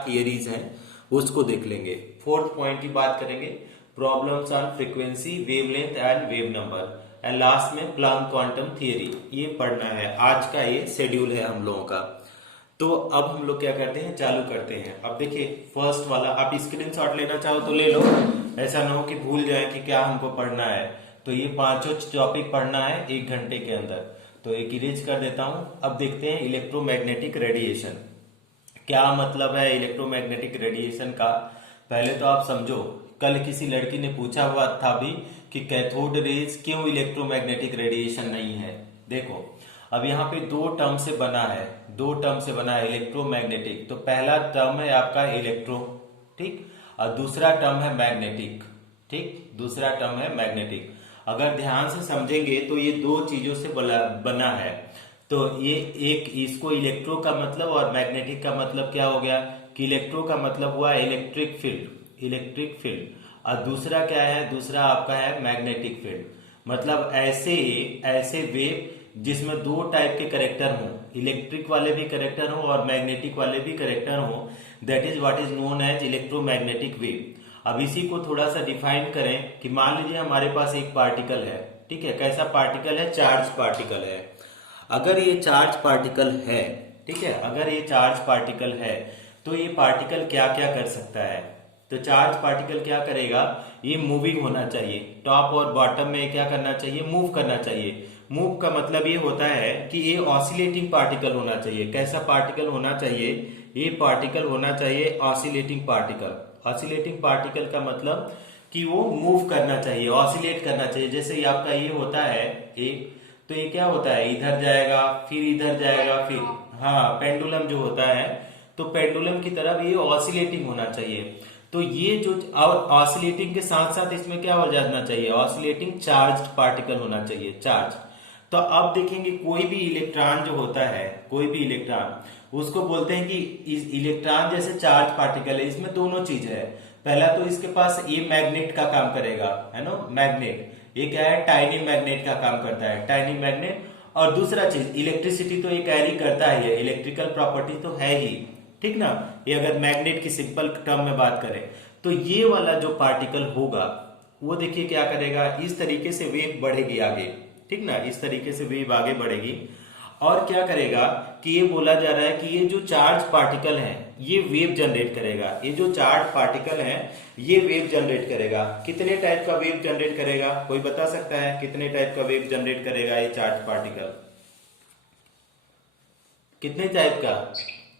Theories हैं उसको देख लेंगे। फोर्थ पॉइंट की बात करेंगे, problems on frequency, wavelength and wave number, and last में प्लांक क्वांटम थियरी। ये पढ़ना है, आज का ये शेड्यूल है हम लोगों का। तो अब हम लोग क्या करते हैं, चालू करते हैं। अब देखिए फर्स्ट वाला, आप स्क्रीनशॉट लेना चाहो तो ले लो, ऐसा ना हो कि भूल जाए कि क्या हमको पढ़ना है। तो ये पांचों टॉपिक पढ़ना है 1 घंटे के अंदर, तो एक इरेज कर देता हूं। अब देखते हैं इलेक्ट्रोमैग्नेटिक रेडिएशन, क्या मतलब है इलेक्ट्रोमैग्नेटिक रेडिएशन का। पहले तो आप समझो, कल किसी लड़की ने पूछा हुआ था भी कि कैथोड रेज क्यों इलेक्ट्रोमैग्नेटिक रेडिएशन नहीं है। देखो अब यहाँ पे दो टर्म से बना है, इलेक्ट्रोमैग्नेटिक। तो पहला टर्म है आपका इलेक्ट्रो, ठीक, और दूसरा टर्म है मैग्नेटिक, ठीक, दूसरा टर्म है मैग्नेटिक। अगर ध्यान से समझेंगे तो ये दो चीजों से बना है। तो ये एक, इसको इलेक्ट्रो का मतलब और मैग्नेटिक का मतलब क्या हो गया कि इलेक्ट्रो का मतलब हुआ इलेक्ट्रिक फील्ड, और दूसरा क्या है, दूसरा आपका है मैग्नेटिक फील्ड। मतलब ऐसे ऐसे वेव जिसमें दो टाइप के करेक्टर हों, इलेक्ट्रिक वाले भी करेक्टर हों और मैग्नेटिक वाले भी करेक्टर हों, that is what is known as electromagnetic wave. अब इसी को थोड़ा सा डिफाइन करें कि मान लीजिए हमारे पास एक पार्टिकल है, ठीक है, कैसा पार्टिकल है, चार्ज पार्टिकल है। अगर ये चार्ज पार्टिकल है, ठीक है, अगर ये चार्ज पार्टिकल है तो ये पार्टिकल क्या क्या कर सकता है। तो चार्ज पार्टिकल क्या करेगा, ये मूविंग होना चाहिए, टॉप और बॉटम में क्या करना चाहिए, मूव करना चाहिए। मूव का मतलब ये होता है कि ये ऑसिलेटिंग पार्टिकल होना चाहिए। कैसा पार्टिकल होना चाहिए, ये पार्टिकल होना चाहिए ऑसिलेटिंग पार्टिकल। ऑसिलेटिंग पार्टिकल का मतलब कि वो मूव करना चाहिए, ऑसिलेट करना चाहिए। जैसे ये आपका ये होता है एक, तो ये क्या होता है, इधर जाएगा फिर इधर जाएगा फिर, हाँ पेंडुलम जो होता है, तो पेंडुलम की तरफ ये ऑसिलेटिंग होना चाहिए। तो ये जो ऑसिलेटिंग के साथ साथ इसमें क्या हो जाना चाहिए, ऑसिलेटिंग चार्ज्ड पार्टिकल होना चाहिए, चार्ज। तो अब देखेंगे कोई भी इलेक्ट्रॉन जो होता है, कोई भी इलेक्ट्रॉन, उसको बोलते हैं कि इस इलेक्ट्रॉन जैसे चार्ज पार्टिकल है, इसमें दोनों चीज है। पहला तो इसके पास ये मैग्नेट का काम करेगा, है ना, मैग्नेट, ये क्या है, टाइनी मैग्नेट का काम करता है, टाइनी मैग्नेट। और दूसरा चीज इलेक्ट्रिसिटी तो ये कैरी करता है, इलेक्ट्रिकल प्रॉपर्टी तो है ही, ठीक ना। ये अगर मैग्नेट की सिंपल टर्म में बात करें तो ये वाला जो पार्टिकल होगा वो देखिए क्या करेगा, इस तरीके से वेव बढ़ेगी आगे, ठीक ना, इस तरीके से वेव आगे बढ़ेगी। और क्या करेगा कि ये बोला जा रहा है कि ये जो चार्ज पार्टिकल है ये वेव जनरेट करेगा, ये जो चार्ज पार्टिकल है ये वेव जनरेट करेगा। कितने टाइप का वेव जनरेट करेगा, कोई बता सकता है कितने टाइप का वेव जनरेट करेगा ये चार्ज पार्टिकल, कितने टाइप का,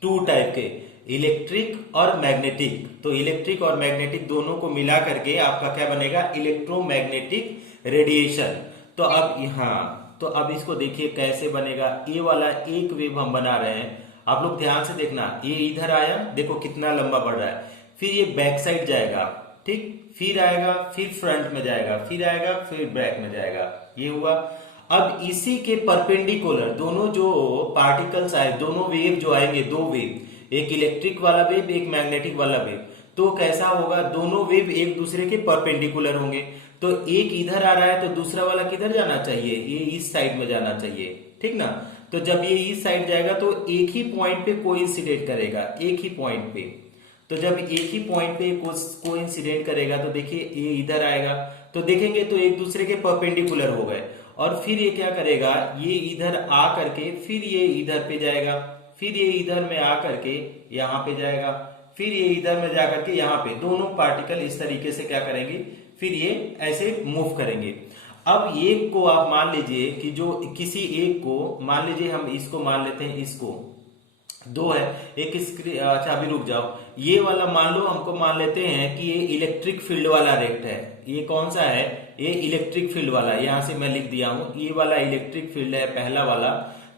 2 टाइप के, इलेक्ट्रिक और मैग्नेटिक। तो इलेक्ट्रिक और मैग्नेटिक दोनों को मिला करके आपका क्या बनेगा, इलेक्ट्रोमैग्नेटिक रेडिएशन। तो अब यहाँ, तो अब इसको देखिए कैसे बनेगा। ये वाला एक वेव हम बना रहे हैं, आप लोग ध्यान से देखना, ये इधर आया, देखो कितना लंबा बढ़ रहा है, फिर ये बैक साइड जाएगा, ठीक, फिर आएगा, फिर फ्रंट में जाएगा, फिर आएगा, फिर बैक में जाएगा, ये हुआ। अब इसी के परपेंडिकुलर दोनों जो पार्टिकल्स आए, दोनों वेव जो आएंगे, दो वेव, एक इलेक्ट्रिक वाला वेव, एक मैग्नेटिक वाला वेव, तो कैसा होगा, दोनों वेव एक दूसरे के परपेंडिकुलर होंगे। तो एक इधर आ रहा है तो दूसरा वाला किधर जाना चाहिए, ये इस साइड में जाना चाहिए, ठीक ना। तो जब ये इस साइड जाएगा तो एक ही पॉइंट पे कोइंसिडेंट करेगा, एक ही पॉइंट पे। तो जब एक ही पॉइंट पे कोइंसिडेंट करेगा तो देखिए ये इधर आएगा, तो देखेंगे तो एक दूसरे के परपेंडिकुलर हो गए। और फिर ये क्या करेगा, ये इधर आ करके फिर ये इधर पे जाएगा, फिर ये इधर में आ करके यहाँ पे जाएगा, फिर ये इधर में जाकर के यहाँ पे, दोनों पार्टिकल इस तरीके से क्या करेंगे, फिर ये ऐसे मूव करेंगे। अब एक को आप मान लीजिए कि जो किसी एक को मान लीजिए, हम इसको मान लेते हैं, इसको दो है, एक अच्छा अभी रुक जाओ, ये वाला मान लो, हमको मान लेते हैं कि ये इलेक्ट्रिक फील्ड वाला रेक्ट है। ये कौन सा है, ये इलेक्ट्रिक फील्ड वाला, यहां से मैं लिख दिया हूं, ये वाला इलेक्ट्रिक फील्ड है पहला वाला।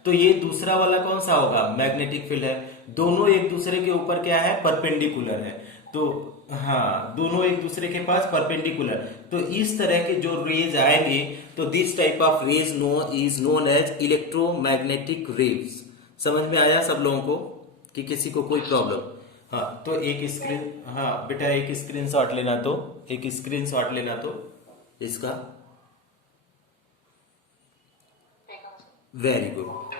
तो ये दूसरा वाला कौन सा होगा, मैग्नेटिक फील्ड है। दोनों एक दूसरे के ऊपर क्या है, परपेंडिकुलर है। तो हाँ, दोनों एक दूसरे के पास परपेंडिकुलर। तो इस तरह के जो रेज आएंगे, तो this type of rays is known as electromagnetic waves. समझ में आया सब लोगों को कि किसी को कोई प्रॉब्लम। हाँ तो एक स्क्रीन, हाँ बेटा एक स्क्रीनशॉट लेना, तो एक स्क्रीनशॉट लेना तो इसका, वेरी गुड,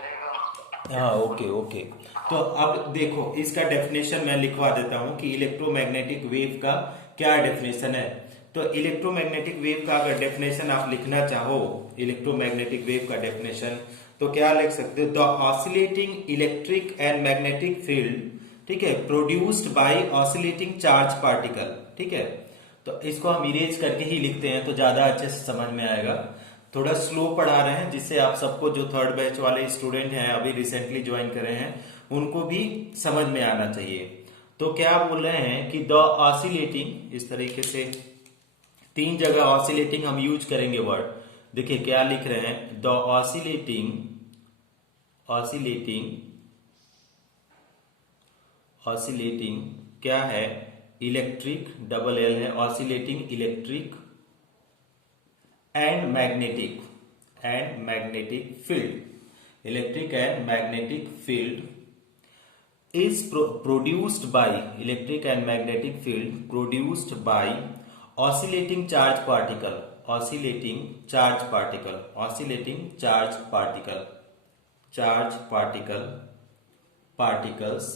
हाँ ओके ओके। तो अब देखो इसका डेफिनेशन मैं लिखवा देता हूं कि इलेक्ट्रोमैग्नेटिक वेव का क्या डेफिनेशन है। तो इलेक्ट्रोमैग्नेटिक वेव का अगर डेफिनेशन आप लिखना चाहो, इलेक्ट्रोमैग्नेटिक वेव का डेफिनेशन, तो क्या लिख सकते हो? The oscillating electric and magnetic field, ठीक है, produced by oscillating charge particle. ठीक है, तो इसको हम इरेज करके ही लिखते हैं तो ज्यादा अच्छे से समझ में आएगा। थोड़ा स्लो पढ़ा रहे हैं जिससे आप सबको, जो थर्ड बैच वाले स्टूडेंट हैं अभी रिसेंटली ज्वाइन करे हैं, उनको भी समझ में आना चाहिए। तो क्या बोल रहे हैं कि द ऑसिलेटिंग, इस तरीके से 3 जगह ऑसिलेटिंग हम यूज करेंगे वर्ड। देखिए क्या लिख रहे हैं, द ऑसिलेटिंग क्या है? इलेक्ट्रिक, डबल एल है, oscillating electric and magnetic field, electric and magnetic field is produced by, electric and magnetic field produced by oscillating charge particle, particles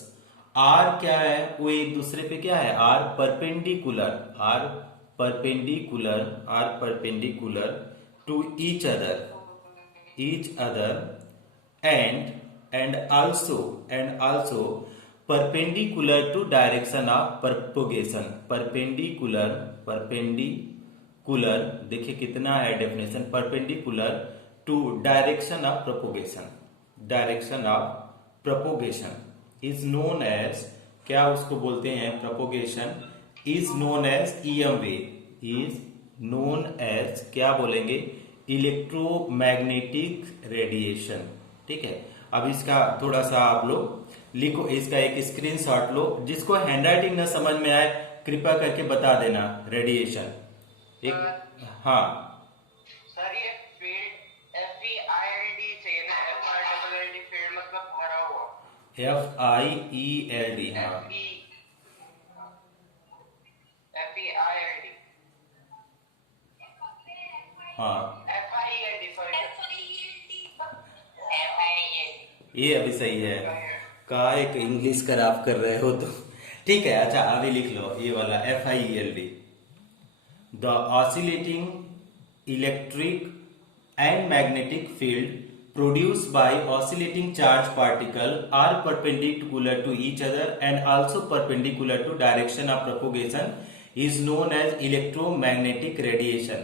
are क्या है? वो एक दूसरे पे क्या है? are perpendicular to each other and also perpendicular to direction of propagation, perpendicular देखिए कितना है definition, perpendicular to direction of propagation is known as, क्या उसको बोलते हैं? propagation is known as EM wave, is known as क्या बोलेंगे? Electromagnetic radiation. ठीक है, अब इसका थोड़ा सा आप लोग लिखो, इसका एक स्क्रीनशॉट लो। जिसको हैंडराइटिंग न समझ में आए कृपया करके बता देना। रेडिएशन एक, हाँ सर ये फील्ड FEILD चाहिए ना, FILD फील्ड मतलब भरा हुआ, FIELD, हाँ FEILD, हाँ FIELD, सॉरी ये अभी सही है। का एक इंग्लिश खराब कर रहे हो तो ठीक है। अच्छा अभी लिख लो ये वाला FIELD, the oscillating electric and magnetic field produced by oscillating charge particle are perpendicular to each other and also perpendicular to direction of propagation is known as electromagnetic radiation,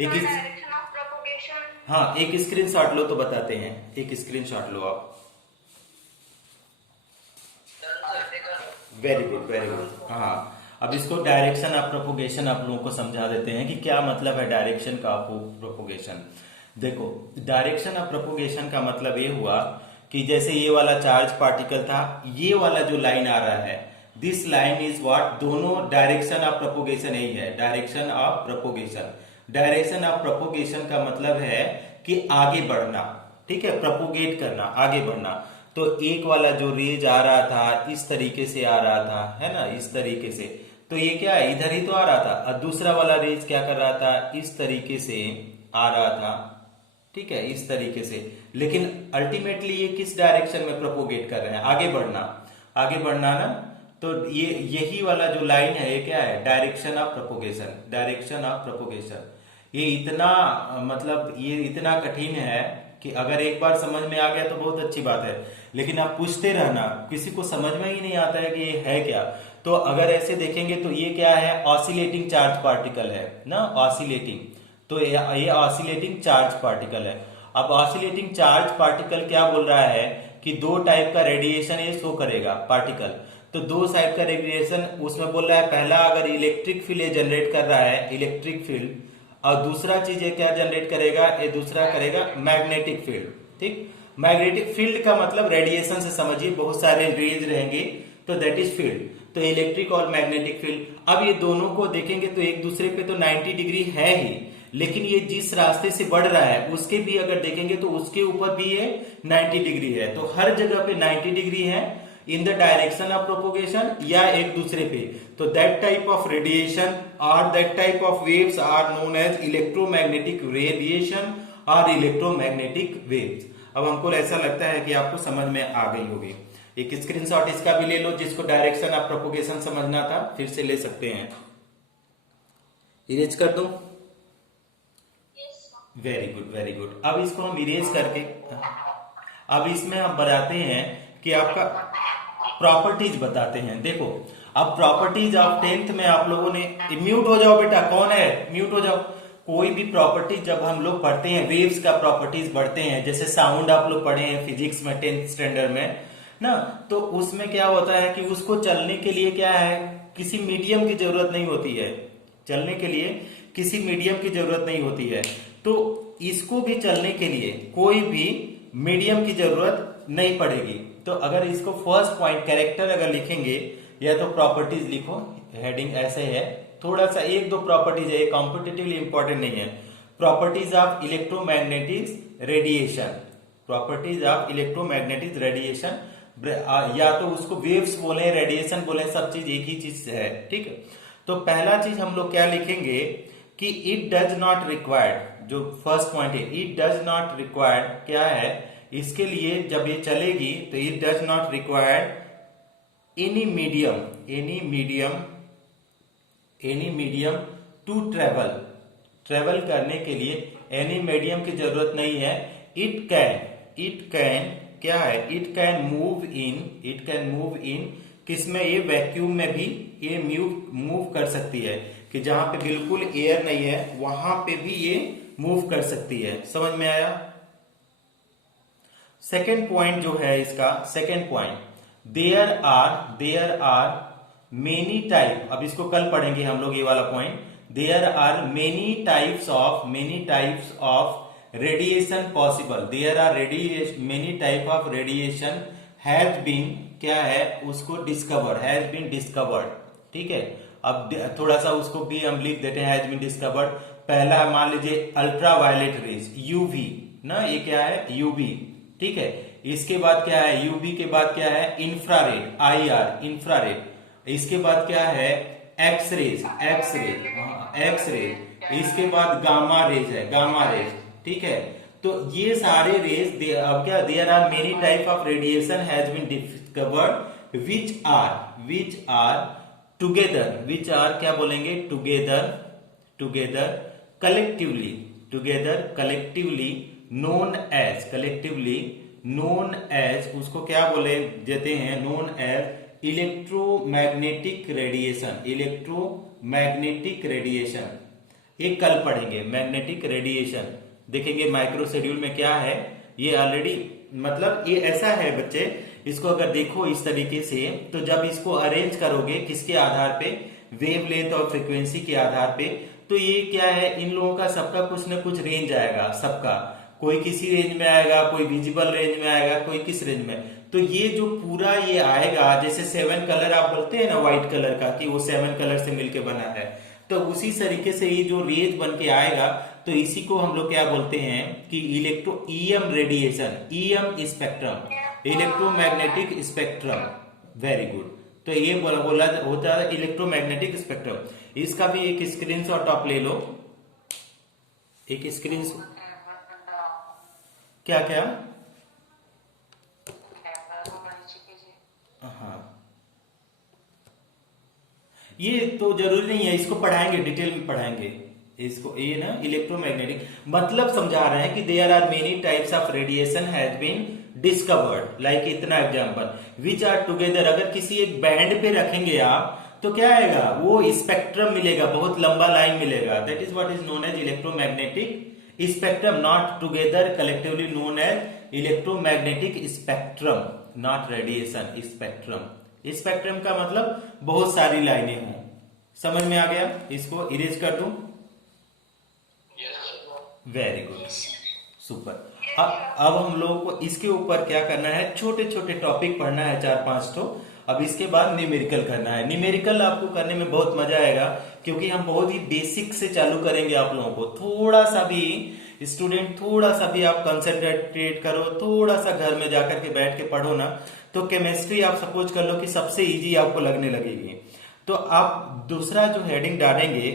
एक डायरेक्शन ऑफ प्रोपगेशन। हाँ एक screenshot लो तो बताते हैं, एक screenshot लो आप। Very good. हाँ अब इसको डायरेक्शन ऑफ प्रोपोगेशन आप लोगों को समझा देते हैं कि क्या मतलब है डायरेक्शन का प्रोपोगेशन। देखो डायरेक्शन ऑफ प्रोपोगेशन का मतलब ये हुआ कि जैसे ये वाला चार्ज पार्टिकल था, ये वाला जो लाइन आ रहा है, दिस लाइन इज व्हाट, दोनों डायरेक्शन ऑफ प्रोपोगेशन यही है, डायरेक्शन ऑफ प्रोपोगेशन का मतलब है कि आगे बढ़ना। ठीक है, प्रोपोगेट करना, आगे बढ़ना। तो एक वाला जो रेज आ रहा था इस तरीके से आ रहा था, है ना, इस तरीके से, तो ये क्या है, इधर ही तो आ रहा था। और दूसरा वाला रेज क्या कर रहा था, इस तरीके से आ रहा था। ठीक है, इस तरीके से, लेकिन अल्टीमेटली ये किस डायरेक्शन में प्रोपोगेट कर रहे हैं, आगे बढ़ना ना। तो ये यही वाला जो लाइन है ये क्या है, डायरेक्शन ऑफ प्रोपोगेशन। ये इतना मतलब ये इतना कठिन है कि अगर एक बार समझ में आ गया तो बहुत अच्छी बात है, लेकिन आप पूछते रहना, किसी को समझ में ही नहीं आता है कि ये है क्या। तो अगर ऐसे देखेंगे तो ये क्या है, ऑसिलेटिंग चार्ज पार्टिकल है ना, ऑसिलेटिंग, तो ये ऑसिलेटिंग चार्ज पार्टिकल है। अब ऑसिलेटिंग चार्ज पार्टिकल क्या बोल रहा है कि दो टाइप का रेडिएशन ये शो करेगा पार्टिकल। तो दो साइड का रेडिएशन उसमें बोल रहा है, पहला अगर इलेक्ट्रिक फील्ड जनरेट कर रहा है, इलेक्ट्रिक फील्ड, और दूसरा चीज ये क्या जनरेट करेगा, ये दूसरा करेगा मैग्नेटिक फील्ड। ठीक, मैग्नेटिक फील्ड का मतलब रेडिएशन से समझिए, बहुत सारे रेज रहेंगे तो दैट इज फील्ड। तो इलेक्ट्रिक और मैग्नेटिक फील्ड, अब ये दोनों को देखेंगे तो एक दूसरे पे तो 90 डिग्री है ही, लेकिन ये जिस रास्ते से बढ़ रहा है उसके भी अगर देखेंगे तो उसके ऊपर भी ये 90 डिग्री है। तो हर जगह पे 90 डिग्री है in the direction of propagation या एक दूसरे पे। तो दैट टाइप ऑफ रेडिएशन और that type of waves are known as electromagnetic radiation और इलेक्ट्रोमैग्नेटिक वेव्स। अब हमको ऐसा लगता है कि आपको समझ में आ गई होगी। एक स्क्रीनशॉट इसका भी ले लो, जिसको डायरेक्शन ऑफ प्रोपोगेशन समझना था फिर से ले सकते हैं। इरेज कर दूं? Very good very good. अब इसको हम इरेज करके अब इसमें हम बताते हैं कि आपका प्रॉपर्टीज बताते हैं। देखो अब प्रॉपर्टीज ऑफ 10th में आप लोगों ने, म्यूट हो जाओ बेटा, कौन है म्यूट हो जाओ। कोई भी प्रॉपर्टीज जब हम लोग पढ़ते हैं, वेव्स का प्रॉपर्टीज पढ़ते हैं, जैसे साउंड आप लोग पढ़े हैं फिजिक्स में 10th स्टैंडर्ड में ना, तो उसमें क्या होता है कि उसको चलने के लिए क्या है, किसी मीडियम की जरूरत नहीं होती है। चलने के लिए किसी मीडियम की जरूरत नहीं होती है, तो इसको भी चलने के लिए कोई भी मीडियम की जरूरत नहीं पड़ेगी। तो अगर इसको फर्स्ट पॉइंट कैरेक्टर अगर लिखेंगे या तो प्रॉपर्टीज लिखो, हेडिंग ऐसे है, थोड़ा सा एक दो प्रॉपर्टीज है, कॉम्पिटिटिवली इंपॉर्टेंट नहीं है। Properties of electromagnetic radiation, properties of electromagnetic radiation, या तो उसको वेव्स बोले रेडिएशन बोले, सब चीज एक ही चीज है, ठीक है। तो पहला चीज हम लोग क्या लिखेंगे कि इट डज नॉट रिक्वायर्ड, जो फर्स्ट पॉइंट है इट डज नॉट रिक्वायर्ड क्या है, इसके लिए जब ये चलेगी तो it does not required any medium to travel करने के लिए एनी मीडियम की जरूरत नहीं है। इट कैन क्या है, इट कैन मूव इन किसमें, ये वैक्यूम में भी ये मूव कर सकती है, कि जहां पे बिल्कुल एयर नहीं है वहां पे भी ये मूव कर सकती है। समझ में आया? सेकेंड पॉइंट जो है इसका, second point, there are many type, अब इसको कल पढ़ेंगे हम लोग ये वाला point. There are many types of radiation possible, there are many type of radiation has been क्या है, उसको हैज बीन डिस्कवर्ड, ठीक है। अब थोड़ा सा उसको भी हम लिख देते हैं, हैज बीन डिस्कवर्ड। पहला मान लीजिए अल्ट्रावायलेट रेज, यूवी ना, ये क्या है यूवी, ठीक है। इसके बाद क्या है, यूवी के बाद क्या है इंफ्रारेड, आईआर इंफ्रारेड। इसके बाद क्या है एक्स रेज, इसके बाद गामा रेज है, गामा रेज, ठीक है। तो ये सारे रेज अब क्या, there are many type of radiation has been discovered which are together, क्या बोलेंगे, टुगेदर कलेक्टिवली नोन एज उसको क्या बोले देते हैं, नोन एज इलेक्ट्रोमैग्नेटिक रेडिएशन। ये कल पढ़ेंगे मैग्नेटिक रेडिएशन, देखेंगे माइक्रो शेड्यूल में क्या है। ये ऑलरेडी मतलब ये ऐसा है बच्चे, इसको अगर देखो इस तरीके से, तो जब इसको अरेंज करोगे किसके आधार पे, वेवलेंथ और फ्रीक्वेंसी के आधार पे, तो ये क्या है, इन लोगों का सबका कुछ न कुछ रेंज आएगा, सबका कोई किसी रेंज में आएगा, कोई विजिबल रेंज में आएगा, कोई किस रेंज में। तो ये जो पूरा ये आएगा, जैसे 7 कलर आप बोलते हैं ना व्हाइट कलर का, कि वो 7 कलर से मिलके बना है, तो उसी तरीके से ये जो रेंज बन के आएगा, तो इसी को हम लोग क्या बोलते हैं कि EM radiation, EM spectrum, electromagnetic spectrum. Very good. तो ये बोला होता है इलेक्ट्रोमैग्नेटिक स्पेक्ट्रम। इसका भी एक स्क्रीनशॉट आप ले लो, एक स्क्रीनशॉट। क्या क्या, हाँ ये तो जरूरी नहीं है, इसको पढ़ाएंगे, डिटेल में पढ़ाएंगे इसको। ये ना इलेक्ट्रोमैग्नेटिक मतलब समझा रहे हैं कि there are many types of radiation has been discovered, like इतना एग्जांपल, विच आर टुगेदर। अगर किसी एक बैंड पे रखेंगे आप तो क्या आएगा, वो स्पेक्ट्रम मिलेगा, बहुत लंबा लाइन मिलेगा। That is what is known as electromagnetic spectrum, not together collectively known as electromagnetic spectrum, not radiation spectrum. Spectrum का मतलब बहुत सारी लाइनें हों। समझ में आ गया? इसको इरेज कर दूं? Very good, super. अब हम लोगों को इसके ऊपर क्या करना है, छोटे छोटे टॉपिक पढ़ना है, 4-5 तो। अब इसके बाद न्यूमेरिकल करना है। न्यूमेरिकल आपको करने में बहुत मजा आएगा, क्योंकि हम बहुत ही बेसिक से चालू करेंगे आप लोगों को। थोड़ा सा भी स्टूडेंट, थोड़ा सा भी आप कंसंट्रेट करो, थोड़ा सा घर में जाकर के बैठ के पढ़ो ना, तो केमिस्ट्री आप सपोज कर लो कि सबसे इजी आपको लगने लगेगी। तो आप दूसरा जो हेडिंग डालेंगे,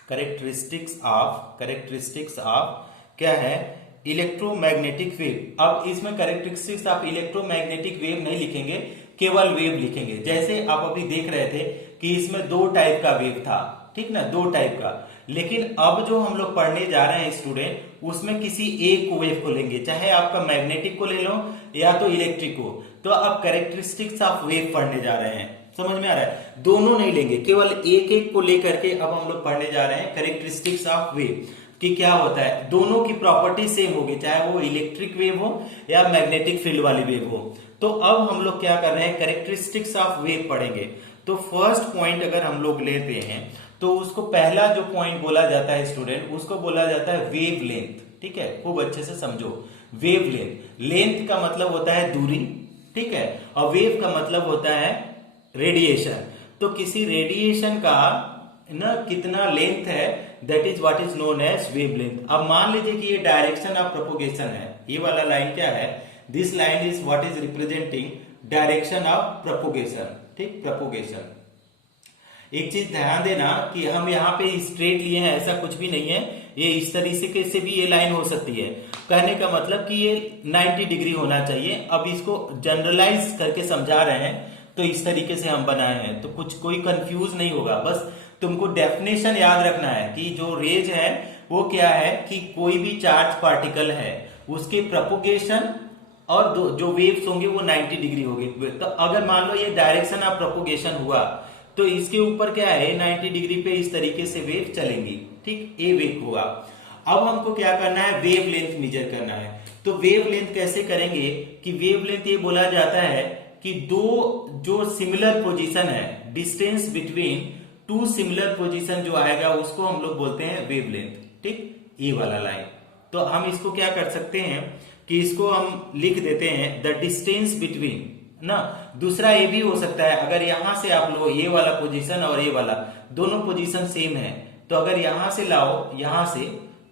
कैरेक्टरिस्टिक्स ऑफ क्या है, इलेक्ट्रोमैग्नेटिक वेव। अब इसमें कैरेक्टरिस्टिक्स आप इलेक्ट्रोमैग्नेटिक वेव नहीं लिखेंगे, केवल वेव लिखेंगे। जैसे आप अभी देख रहे थे कि इसमें दो टाइप का वेव था, ठीक ना, दो टाइप का। लेकिन अब जो हम लोग पढ़ने जा रहे हैं स्टूडेंट, उसमें किसी एक वेव को लेंगे, चाहे आपका मैग्नेटिक को ले लो या तो इलेक्ट्रिक को। तो अब कैरेक्टरिस्टिक्स ऑफ वेव पढ़ने जा रहे हैं, समझ में आ रहा है? दोनों नहीं लेंगे, केवल एक एक को लेकर के अब हम लोग पढ़ने जा रहे हैं कैरेक्टरिस्टिक्स ऑफ वेव कि क्या होता है। दोनों की प्रॉपर्टी सेम होगी, चाहे वो इलेक्ट्रिक वेव हो या मैग्नेटिक फील्ड वाली वेव हो। तो अब हम लोग क्या कर रहे हैं, कैरेक्टरिस्टिक्स ऑफ वेव पढ़ेंगे। तो फर्स्ट पॉइंट अगर हम लोग लेते हैं तो उसको पहला जो पॉइंट बोला जाता है स्टूडेंट, उसको बोला जाता है वेव लेंथ। ठीक है, खूब अच्छे से समझो। वेव लेंथ, लेंथ का मतलब होता है दूरी, ठीक है, और वेव का मतलब होता है रेडिएशन। तो किसी रेडिएशन का ना कितना लेंथ है, that is what is known as wavelength. अब मान लीजिए कि ये डायरेक्शन ऑफ प्रोपोगेशन है, ये वाला लाइन क्या है, this line is what is representing direction of propagation, ठीक, प्रोपोगेशन। एक चीज ध्यान देना कि हम यहाँ पे स्ट्रेट लिए हैं, ऐसा कुछ भी नहीं है, ये इस तरीके से भी ये लाइन हो सकती है। कहने का मतलब कि ये 90 डिग्री होना चाहिए। अब इसको जनरलाइज करके समझा रहे हैं, तो इस तरीके से हम बनाए हैं, तो कुछ कोई कंफ्यूज नहीं होगा। बस तुमको डेफिनेशन याद रखना है कि जो रेज है वो क्या है, कि कोई भी चार्ज पार्टिकल है उसके प्रोपोगेशन और जो वेव्स होंगे वो 90 डिग्री होगी। तो अगर मान लो ये डायरेक्शन ऑफ प्रोपोगेशन हुआ तो इसके ऊपर क्या है, 90 डिग्री पे इस तरीके से वेव चलेंगी, ठीक, ये वेव हुआ। अब हमको क्या करना है, वेव लेंथ मेजर करना है। तो वेव लेंथ कैसे करेंगे कि वेव लेंथ ये बोला जाता है कि दो जो सिमिलर पोजीशन है, distance between two similar position जो आएगा उसको हम लोग बोलते हैं वेव लेंथ, ठीक, ये वाला लाइन। तो हम इसको क्या कर सकते हैं कि इसको हम लिख देते हैं द डिस्टेंस बिटवीन ना। दूसरा ये भी हो सकता है, अगर यहां से आप लो ये वाला पोजीशन और ये वाला दोनों पोजीशन सेम है, तो अगर यहां से लाओ यहां से,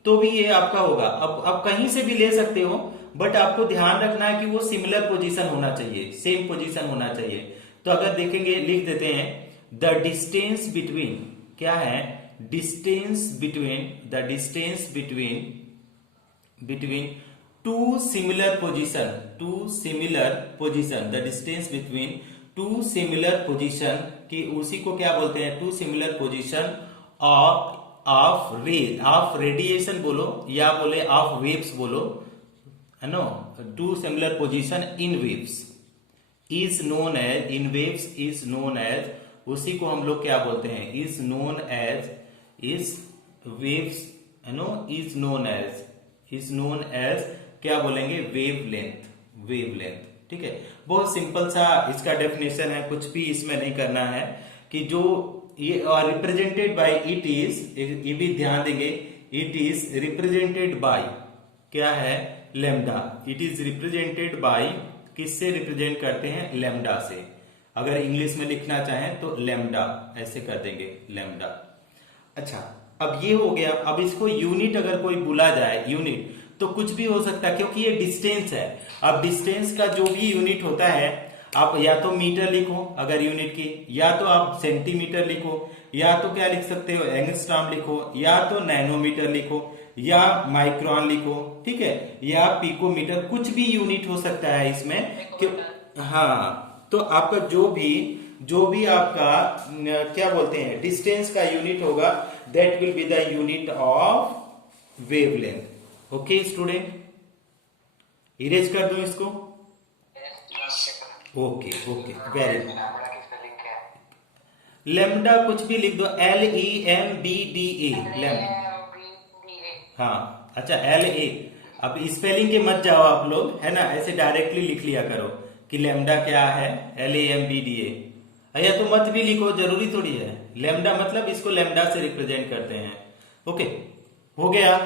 तो भी ये आपका होगा। अब कहीं से भी ले सकते हो, बट आपको ध्यान रखना है कि वो सिमिलर पोजीशन होना चाहिए, सेम पोजीशन होना चाहिए। तो अगर देखेंगे, लिख देते हैं द डिस्टेंस बिटवीन, क्या है, distance between, the distance between two similar position, the distance between two similar position की उसी को क्या बोलते हैं, two similar position of radiation बोलो या बोले ऑफ वेव्स बोलो, है no, two similar position in waves is known as, in waves is known as, उसी को हम लोग क्या बोलते हैं, is known as, is waves, है नो, इज नोन एज क्या बोलेंगे, वेव लेंथ, ठीक है। बहुत सिंपल सा इसका डेफिनेशन है, कुछ भी इसमें नहीं करना है कि जो ये रिप्रेजेंटेड बाय इट इज, ये भी ध्यान देंगे, इट इज रिप्रेजेंटेड बाय क्या है, lambda. It is represented by, किससे रिप्रेजेंट करते हैं, लैम्डा से। अगर इंग्लिश में लिखना चाहें तो लैम्डा ऐसे कर देंगे, लैम्डा। अच्छा, अब ये हो गया। अब इसको यूनिट अगर कोई बोला जाए, यूनिट तो कुछ भी हो सकता है, क्योंकि ये डिस्टेंस है। अब डिस्टेंस का जो भी यूनिट होता है, आप या तो मीटर लिखो अगर यूनिट की, या तो आप सेंटीमीटर लिखो, या तो क्या लिख सकते हो, एंगस्ट्रॉम लिखो, या तो नैनोमीटर लिखो, या माइक्रोन लिखो, ठीक है, या पिकोमीटर, कुछ भी यूनिट हो सकता है इसमें। क्यों, हाँ, तो आपका जो भी आपका क्या बोलते हैं, डिस्टेंस का यूनिट होगा, that will be the unit of wavelength. Okay student, erase कर दूं इसको, ओके, वेरी गुड। लैम्डा कुछ भी लिख दो, LEMBDA, लैम्डा, हाँ, अच्छा, LA। अब स्पेलिंग के मत जाओ आप लोग, है ना, ऐसे डायरेक्टली लिख लिया करो कि लैम्डा क्या है, LAMBDA। या तो मत भी लिखो, जरूरी थोड़ी है। लैम्डा मतलब इसको लैम्डा से रिप्रेजेंट करते हैं। ओके, हो गया,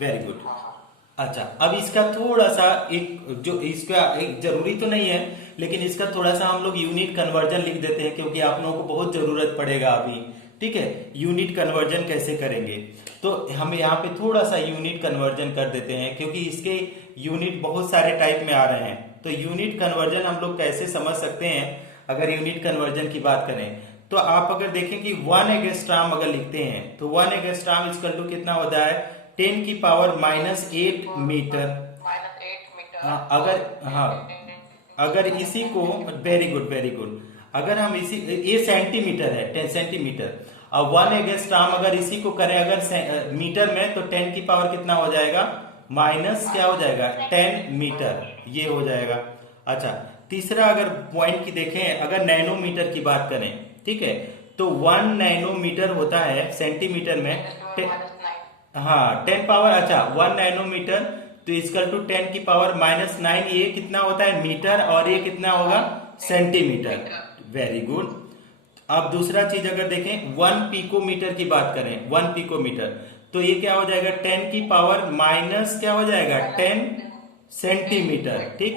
वेरी गुड। अच्छा, अब इसका थोड़ा सा इसका एक जरूरी तो नहीं है, लेकिन इसका थोड़ा सा हम लोग यूनिट कन्वर्जन लिख देते हैं, क्योंकि आप लोगों को बहुत जरूरत पड़ेगा अभी, ठीक है। यूनिट कन्वर्जन कैसे करेंगे, तो हम यहाँ पे थोड़ा सा यूनिट कन्वर्जन कर देते हैं, क्योंकि इसके यूनिट बहुत सारे टाइप में आ रहे हैं। तो यूनिट कन्वर्जन हम लोग कैसे समझ सकते हैं, अगर यूनिट कन्वर्जन की बात करें तो आप अगर देखें कि 1 एंगस्ट्रॉम अगर लिखते हैं तो 1 एंगस्ट्रॉम इक्वल टू कितना होता है, 10 की पावर -8 मीटर। -8 मीटर। अगर हाँ, अगर इसी को वेरी गुड वेरी गुड, अगर हम इसी, ये सेंटीमीटर है 10 सेंटीमीटर। अब 1 एंगस्ट्रॉम अगर इसी को करें अगर मीटर में, तो 10 की पावर कितना हो जाएगा, माइनस क्या हो जाएगा 10 मीटर, ये हो जाएगा। अच्छा, तीसरा अगर पॉइंट की देखें, अगर नैनोमीटर की बात करें, ठीक है, तो 1 नैनोमीटर होता है सेंटीमीटर में हाँ 10 पावर, अच्छा 1 नैनोमीटर तो इक्वल टू 10 की पावर -9, ये कितना होता है मीटर, और ये कितना होगा सेंटीमीटर। Very good. अब दूसरा चीज अगर देखें 1 पिकोमीटर की बात करें, 1 पिकोमीटर तो ये क्या हो जाएगा 10 की पावर माइनस क्या हो जाएगा 10 सेंटीमीटर, ठीक।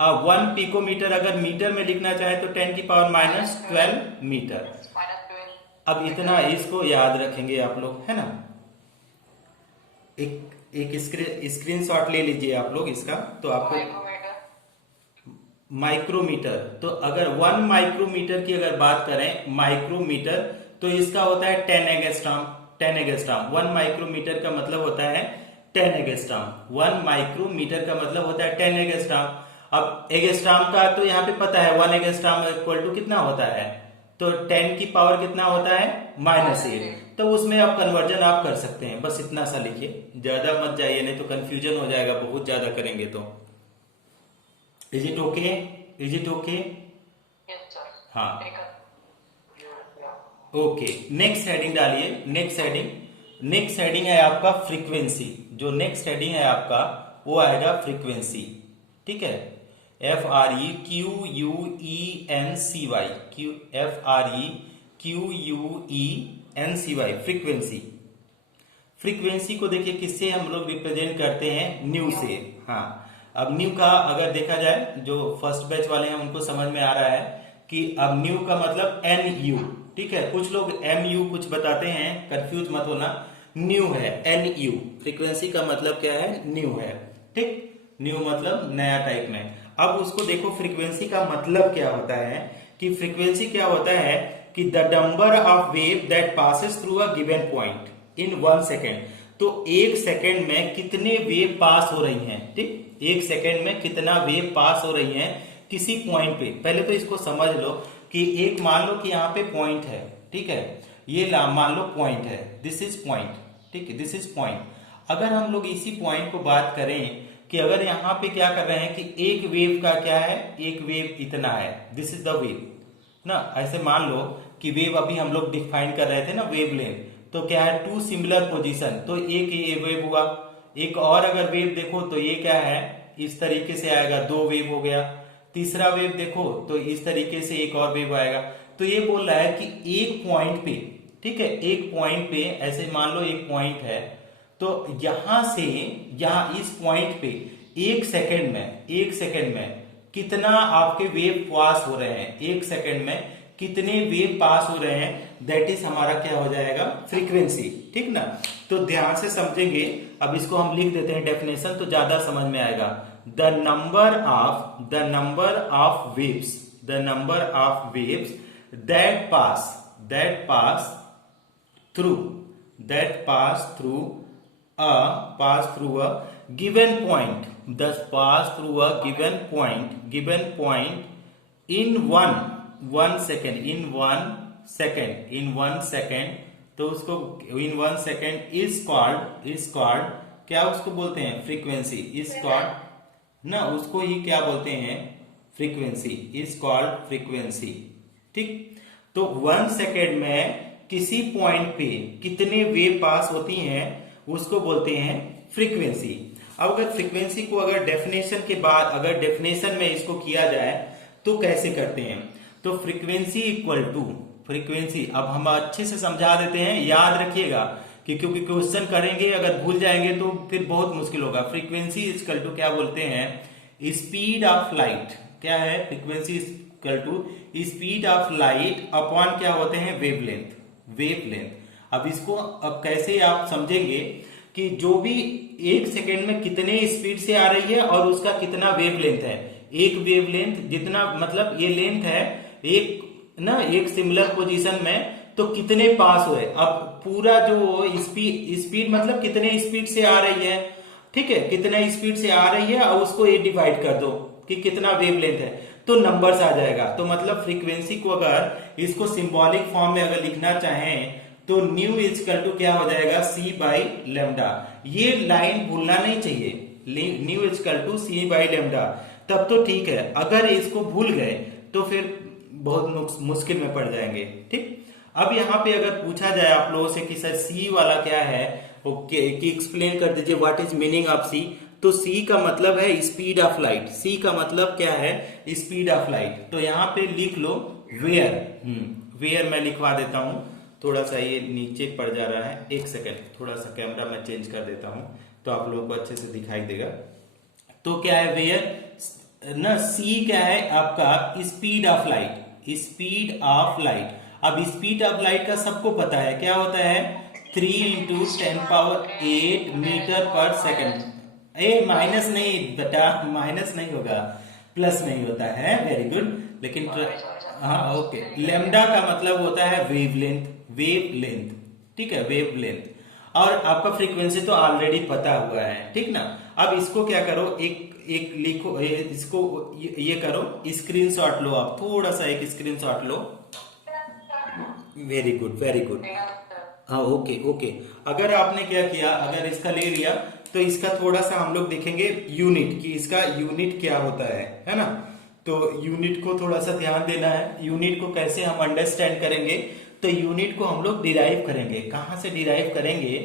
अब 1 पिकोमीटर अगर मीटर में लिखना चाहे तो 10 की पावर -12 मीटर। अब इतना इसको याद रखेंगे आप लोग, है ना। एक स्क्रीनशॉट ले लीजिए आप लोग इसका, तो आपको माइक्रोमीटर, तो अगर 1 माइक्रोमीटर की अगर बात करें, माइक्रोमीटर तो इसका होता है 10 एंगस्ट्रॉम। 10 एंगस्ट्रॉम 1 माइक्रोमीटर का मतलब होता है 10 एंगस्ट्रॉम। 1 माइक्रोमीटर का मतलब होता है 10 एंगस्ट्रॉम। अब एंगस्ट्रॉम का तो यहाँ पे पता है 1 एंगस्ट्रॉम इक्वल टू कितना होता है, तो 10 की पावर कितना होता है -8, तो उसमें आप कन्वर्जन आप कर सकते हैं। बस इतना सा लिखिए, ज्यादा मत जाइए, नहीं तो कंफ्यूजन हो जाएगा, बहुत ज्यादा करेंगे तो। Is it okay, is it okay? हाँ ओके। नेक्स्ट हेडिंग डालिए, नेक्स्ट हेडिंग है आपका फ्रीक्वेंसी। जो नेक्स्ट हेडिंग है आपका वो आएगा फ्रीक्वेंसी, ठीक है। FREQUENCY frequency. फ्रीक्वेंसी को देखिए किससे हम लोग रिप्रेजेंट करते हैं, न्यू से। हाँ, अब न्यू का अगर देखा जाए, जो फर्स्ट बैच वाले हैं उनको समझ में आ रहा है कि अब न्यू का मतलब NU, ठीक है। कुछ लोग MU कुछ बताते हैं, कंफ्यूज मत होना, न्यू है NU। फ्रीक्वेंसी का मतलब क्या है, न्यू है, ठीक। न्यू मतलब नया टाइप में। अब उसको देखो फ्रीक्वेंसी का मतलब क्या होता है, कि फ्रीक्वेंसी क्या होता है कि the number of wave that passes through a given point in 1 second. तो 1 सेकेंड में कितने वेव पास हो रही हैं, ठीक। 1 सेकेंड में कितना वेव पास हो रही हैं किसी पॉइंट पे। पहले तो इसको समझ लो कि एक मान लो कि यहाँ पे पॉइंट है, ठीक है, ये मान लो पॉइंट है, दिस इज पॉइंट, ठीक है, दिस इज पॉइंट। अगर हम लोग इसी पॉइंट को बात करें कि अगर यहाँ पे क्या कर रहे हैं कि एक वेव का क्या है, एक वेव इतना है, दिस इज द वेव ना। ऐसे मान लो कि वेव अभी हम लोग डिफाइन कर रहे थे ना, वेव लेंथ, तो क्या है 2 सिमिलर पोजीशन, तो एक ये वेव हुआ। एक और अगर वेव देखो तो ये क्या है, इस तरीके से आएगा, 2 वेव हो गया। तीसरा वेव देखो तो इस तरीके से एक और वेव आएगा। तो ये बोल रहा है कि एक पॉइंट पे, ठीक है, एक पॉइंट पे ऐसे मान लो एक पॉइंट है, तो यहां से यहां इस पॉइंट पे 1 सेकेंड में कितना आपके वेव पास हो रहे हैं, 1 सेकेंड में कितने वेव पास हो रहे हैं, दैट इज हमारा क्या हो जाएगा, फ्रीक्वेंसी, ठीक ना। तो ध्यान से समझेंगे। अब इसको हम लिख देते हैं डेफिनेशन, तो ज्यादा समझ में आएगा। The number of waves that pass through a given point, given point in one second, तो उसको in 1 second is called क्या उसको बोलते हैं, फ्रीक्वेंसी is called ना, उसको ही क्या बोलते हैं, फ्रीक्वेंसी is called फ्रीक्वेंसी, ठीक। तो 1 सेकेंड में किसी पॉइंट पे कितने वेव पास होती हैं उसको बोलते हैं फ्रीक्वेंसी। अब अगर फ्रीक्वेंसी को अगर डेफिनेशन के बाद अगर डेफिनेशन में इसको किया जाए तो कैसे करते हैं, तो फ्रीक्वेंसी इक्वल टू फ्रीक्वेंसी, अब हम अच्छे से समझा देते हैं, याद रखिएगा कि क्योंकि क्वेश्चन करेंगे अगर भूल जाएंगे तो फिर बहुत मुश्किल होगा। फ्रीक्वेंसी इक्वल टू क्या बोलते हैं, स्पीड ऑफ लाइट। क्या है, frequency equal to speed of light upon क्या होते हैं, वेवलेंथ। अब इसको अब कैसे आप समझेंगे कि जो भी 1 सेकेंड में कितने स्पीड से आ रही है और उसका कितना वेवलेंथ है। एक वेवलेंथ जितना मतलब ये लेंथ है एक ना, एक सिमिलर पोजीशन में तो कितने पास हुए। अब पूरा जो स्पीड मतलब कितने स्पीड से आ रही है, ठीक है, कितने स्पीड से आ रही है और उसको ये डिवाइड कर दो कि कितना वेवलेंथ है, तो नंबर्स आ जाएगा। तो मतलब फ्रीक्वेंसी को अगर इसको सिंबॉलिक फॉर्म में अगर लिखना चाहें तो न्यू इजकल टू क्या हो जाएगा, सी बाई लेमडा। ये लाइन भूलना नहीं चाहिए, nu equal to C by lambda, तब तो ठीक है। अगर इसको भूल गए तो फिर बहुत मुश्किल में पड़ जाएंगे, ठीक। अब यहाँ पे अगर पूछा जाए आप लोगों से कि सर सी वाला क्या है, ओके, कि एक्सप्लेन कर दीजिए व्हाट इज मीनिंग ऑफ सी, तो सी का मतलब है स्पीड ऑफ लाइट। सी का मतलब क्या है, स्पीड ऑफ लाइट। तो यहाँ पे लिख लो वेयर, वेयर मैं लिखवा देता हूं, थोड़ा सा ये नीचे पड़ जा रहा है, एक सेकेंड, थोड़ा सा कैमरा मैं चेंज कर देता हूं तो आप लोगों को अच्छे से दिखाई देगा। तो क्या है वेयर ना, सी क्या है आपका speed of light, speed of light. अब स्पीड ऑफ लाइट का सबको पता है क्या होता है, 3 × 10⁸ मीटर पर सेकेंड। ए माइनस नहीं बेटा, माइनस नहीं होगा, प्लस नहीं होता है, वेरी गुड। लेकिन हाँ ओके, लेमडा का मतलब होता है वेवलेंथ, वेवलेंथ, ठीक है, वेवलेंथ। और आपका फ्रीक्वेंसी तो ऑलरेडी पता हुआ है, ठीक ना। अब इसको क्या करो, एक लिखो, इसको ये करो, स्क्रीनशॉट लो, आप थोड़ा सा एक स्क्रीनशॉट लो, वेरी गुड, वेरी गुड। हाँ ओके ओके, अगर आपने क्या किया, अगर इसका ले लिया तो इसका थोड़ा सा हम लोग देखेंगे यूनिट, कि इसका यूनिट क्या होता है ना। तो यूनिट को थोड़ा सा ध्यान देना है। यूनिट को कैसे हम अंडरस्टैंड करेंगे, तो यूनिट को हम लोग डिराइव करेंगे। कहां से डिराइव करेंगे,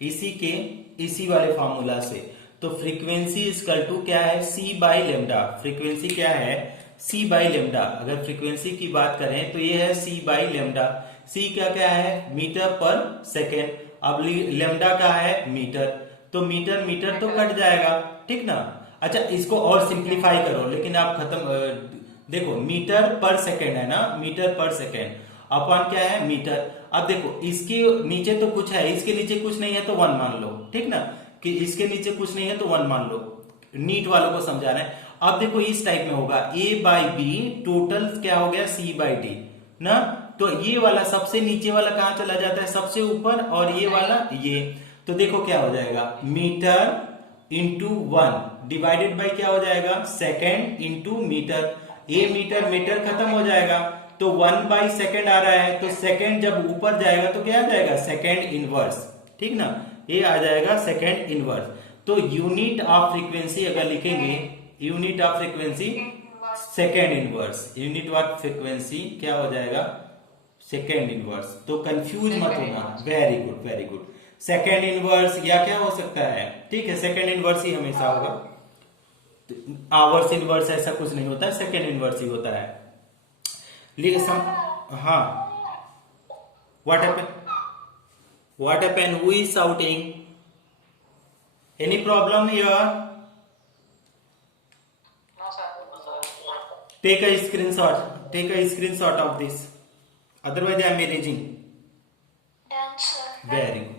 इसी वाले फॉर्मूला से। तो फ्रीक्वेंसी इक्वल टू क्या है, सी बाई लेमडा। फ्रीक्वेंसी क्या है, सी बाई लेमडा। अगर फ्रीक्वेंसी की बात करें तो ये है सी बाई लेमडा। सी क्या है, मीटर पर सेकेंड। अब लेमडा का है मीटर, तो मीटर मीटर तो कट जाएगा, ठीक ना। अच्छा इसको और सिंप्लीफाई करो, लेकिन आप देखो मीटर पर सेकेंड है ना, मीटर पर सेकेंड अपन क्या है मीटर। अब देखो इसके नीचे तो कुछ है, इसके नीचे कुछ नहीं है तो 1 मान लो, ठीक ना, कि इसके नीचे कुछ नहीं है तो 1 मान लो। नीट वालों को समझाना है। अब देखो इस टाइप में होगा, ए बाई बी टोटल क्या हो गया, सी बाई डी ना। तो ये वाला सबसे नीचे वाला कहां चला जाता है, सबसे ऊपर, और ये वाला ये। तो देखो क्या हो जाएगा, मीटर इंटू 1 डिवाइडेड बाई क्या हो जाएगा, सेकेंड इंटू मीटर। ए मीटर मीटर खत्म हो जाएगा, तो 1/सेकेंड आ रहा है, तो सेकेंड जब ऊपर जाएगा तो क्या आ जाएगा, सेकेंड इनवर्स, ठीक ना, ये आ जाएगा सेकेंड इनवर्स। तो यूनिट ऑफ फ्रीक्वेंसी अगर लिखेंगे, unit of frequency second inverse, unit of frequency क्या हो जाएगा, सेकेंड इनवर्स। तो कंफ्यूज मत होना, very good very good. Second inverse या क्या हो सकता है, ठीक है, सेकेंड इनवर्स ही हमेशा होगा, आवर्स इनवर्स ऐसा कुछ नहीं होता है, सेकेंड इनवर्स ही होता है। हाँ, what happen, who is shouting, any problem here, take a screenshot of this, otherwise I am erasing.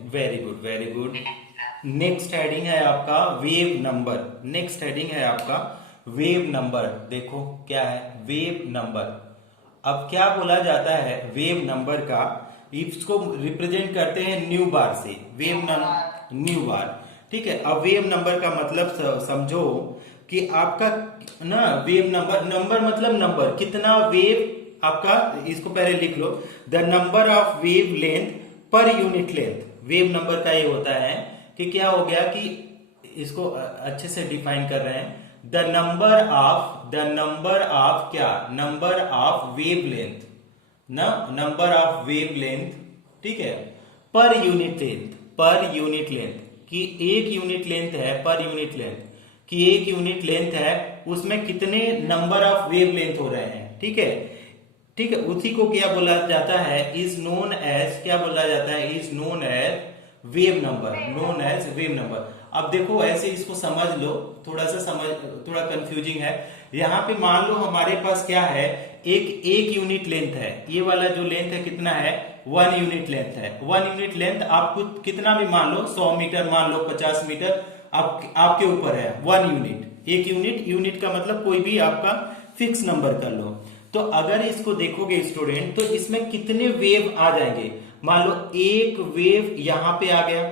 Very good very good. Next heading है आपका वेव नंबर, नेक्स्ट हेडिंग है आपका वेव नंबर। देखो क्या है वेव नंबर। अब क्या बोला जाता है वेव नंबर का, इसको रिप्रेजेंट करते हैं न्यू बार से, वेव नंबर न्यू बार, ठीक है। अब वेव नंबर का मतलब समझो कि आपका ना वेव नंबर मतलब नंबर, कितना वेव आपका, इसको पहले लिख लो, the number of wavelength per unit length. Wave number का ये होता है कि क्या हो गया, कि इसको अच्छे से डिफाइन कर रहे हैं, द नंबर ऑफ क्या, नंबर ऑफ वेव लेंथ ना, नंबर ऑफ वेव लेंथ, ठीक है, पर unit length, per unit length, कि एक यूनिट लेंथ है, पर यूनिट लेंथ, कि एक यूनिट लेंथ है उसमें कितने नंबर ऑफ वेव लेंथ हो रहे हैं, ठीक है, ठीक है। उसी को क्या बोला जाता है, इज नोन एज, क्या बोला जाता है, is known as wave number, known as wave number. अब देखो ऐसे इसको समझ लो, थोड़ा कंफ्यूजिंग है। यहाँ पे मान लो हमारे पास क्या है, एक यूनिट लेंथ है, ये वाला जो लेंथ है कितना है, 1 यूनिट लेंथ है। 1 यूनिट लेंथ आपको कितना भी मान लो, 100 मीटर मान लो, 50 मीटर, आपके ऊपर है। 1 यूनिट, एक यूनिट का मतलब कोई भी आपका फिक्स नंबर कर लो। तो अगर इसको देखोगे स्टूडेंट तो इसमें कितने वेव आ जाएंगे। मान लो एक वेव यहां पे आ गया,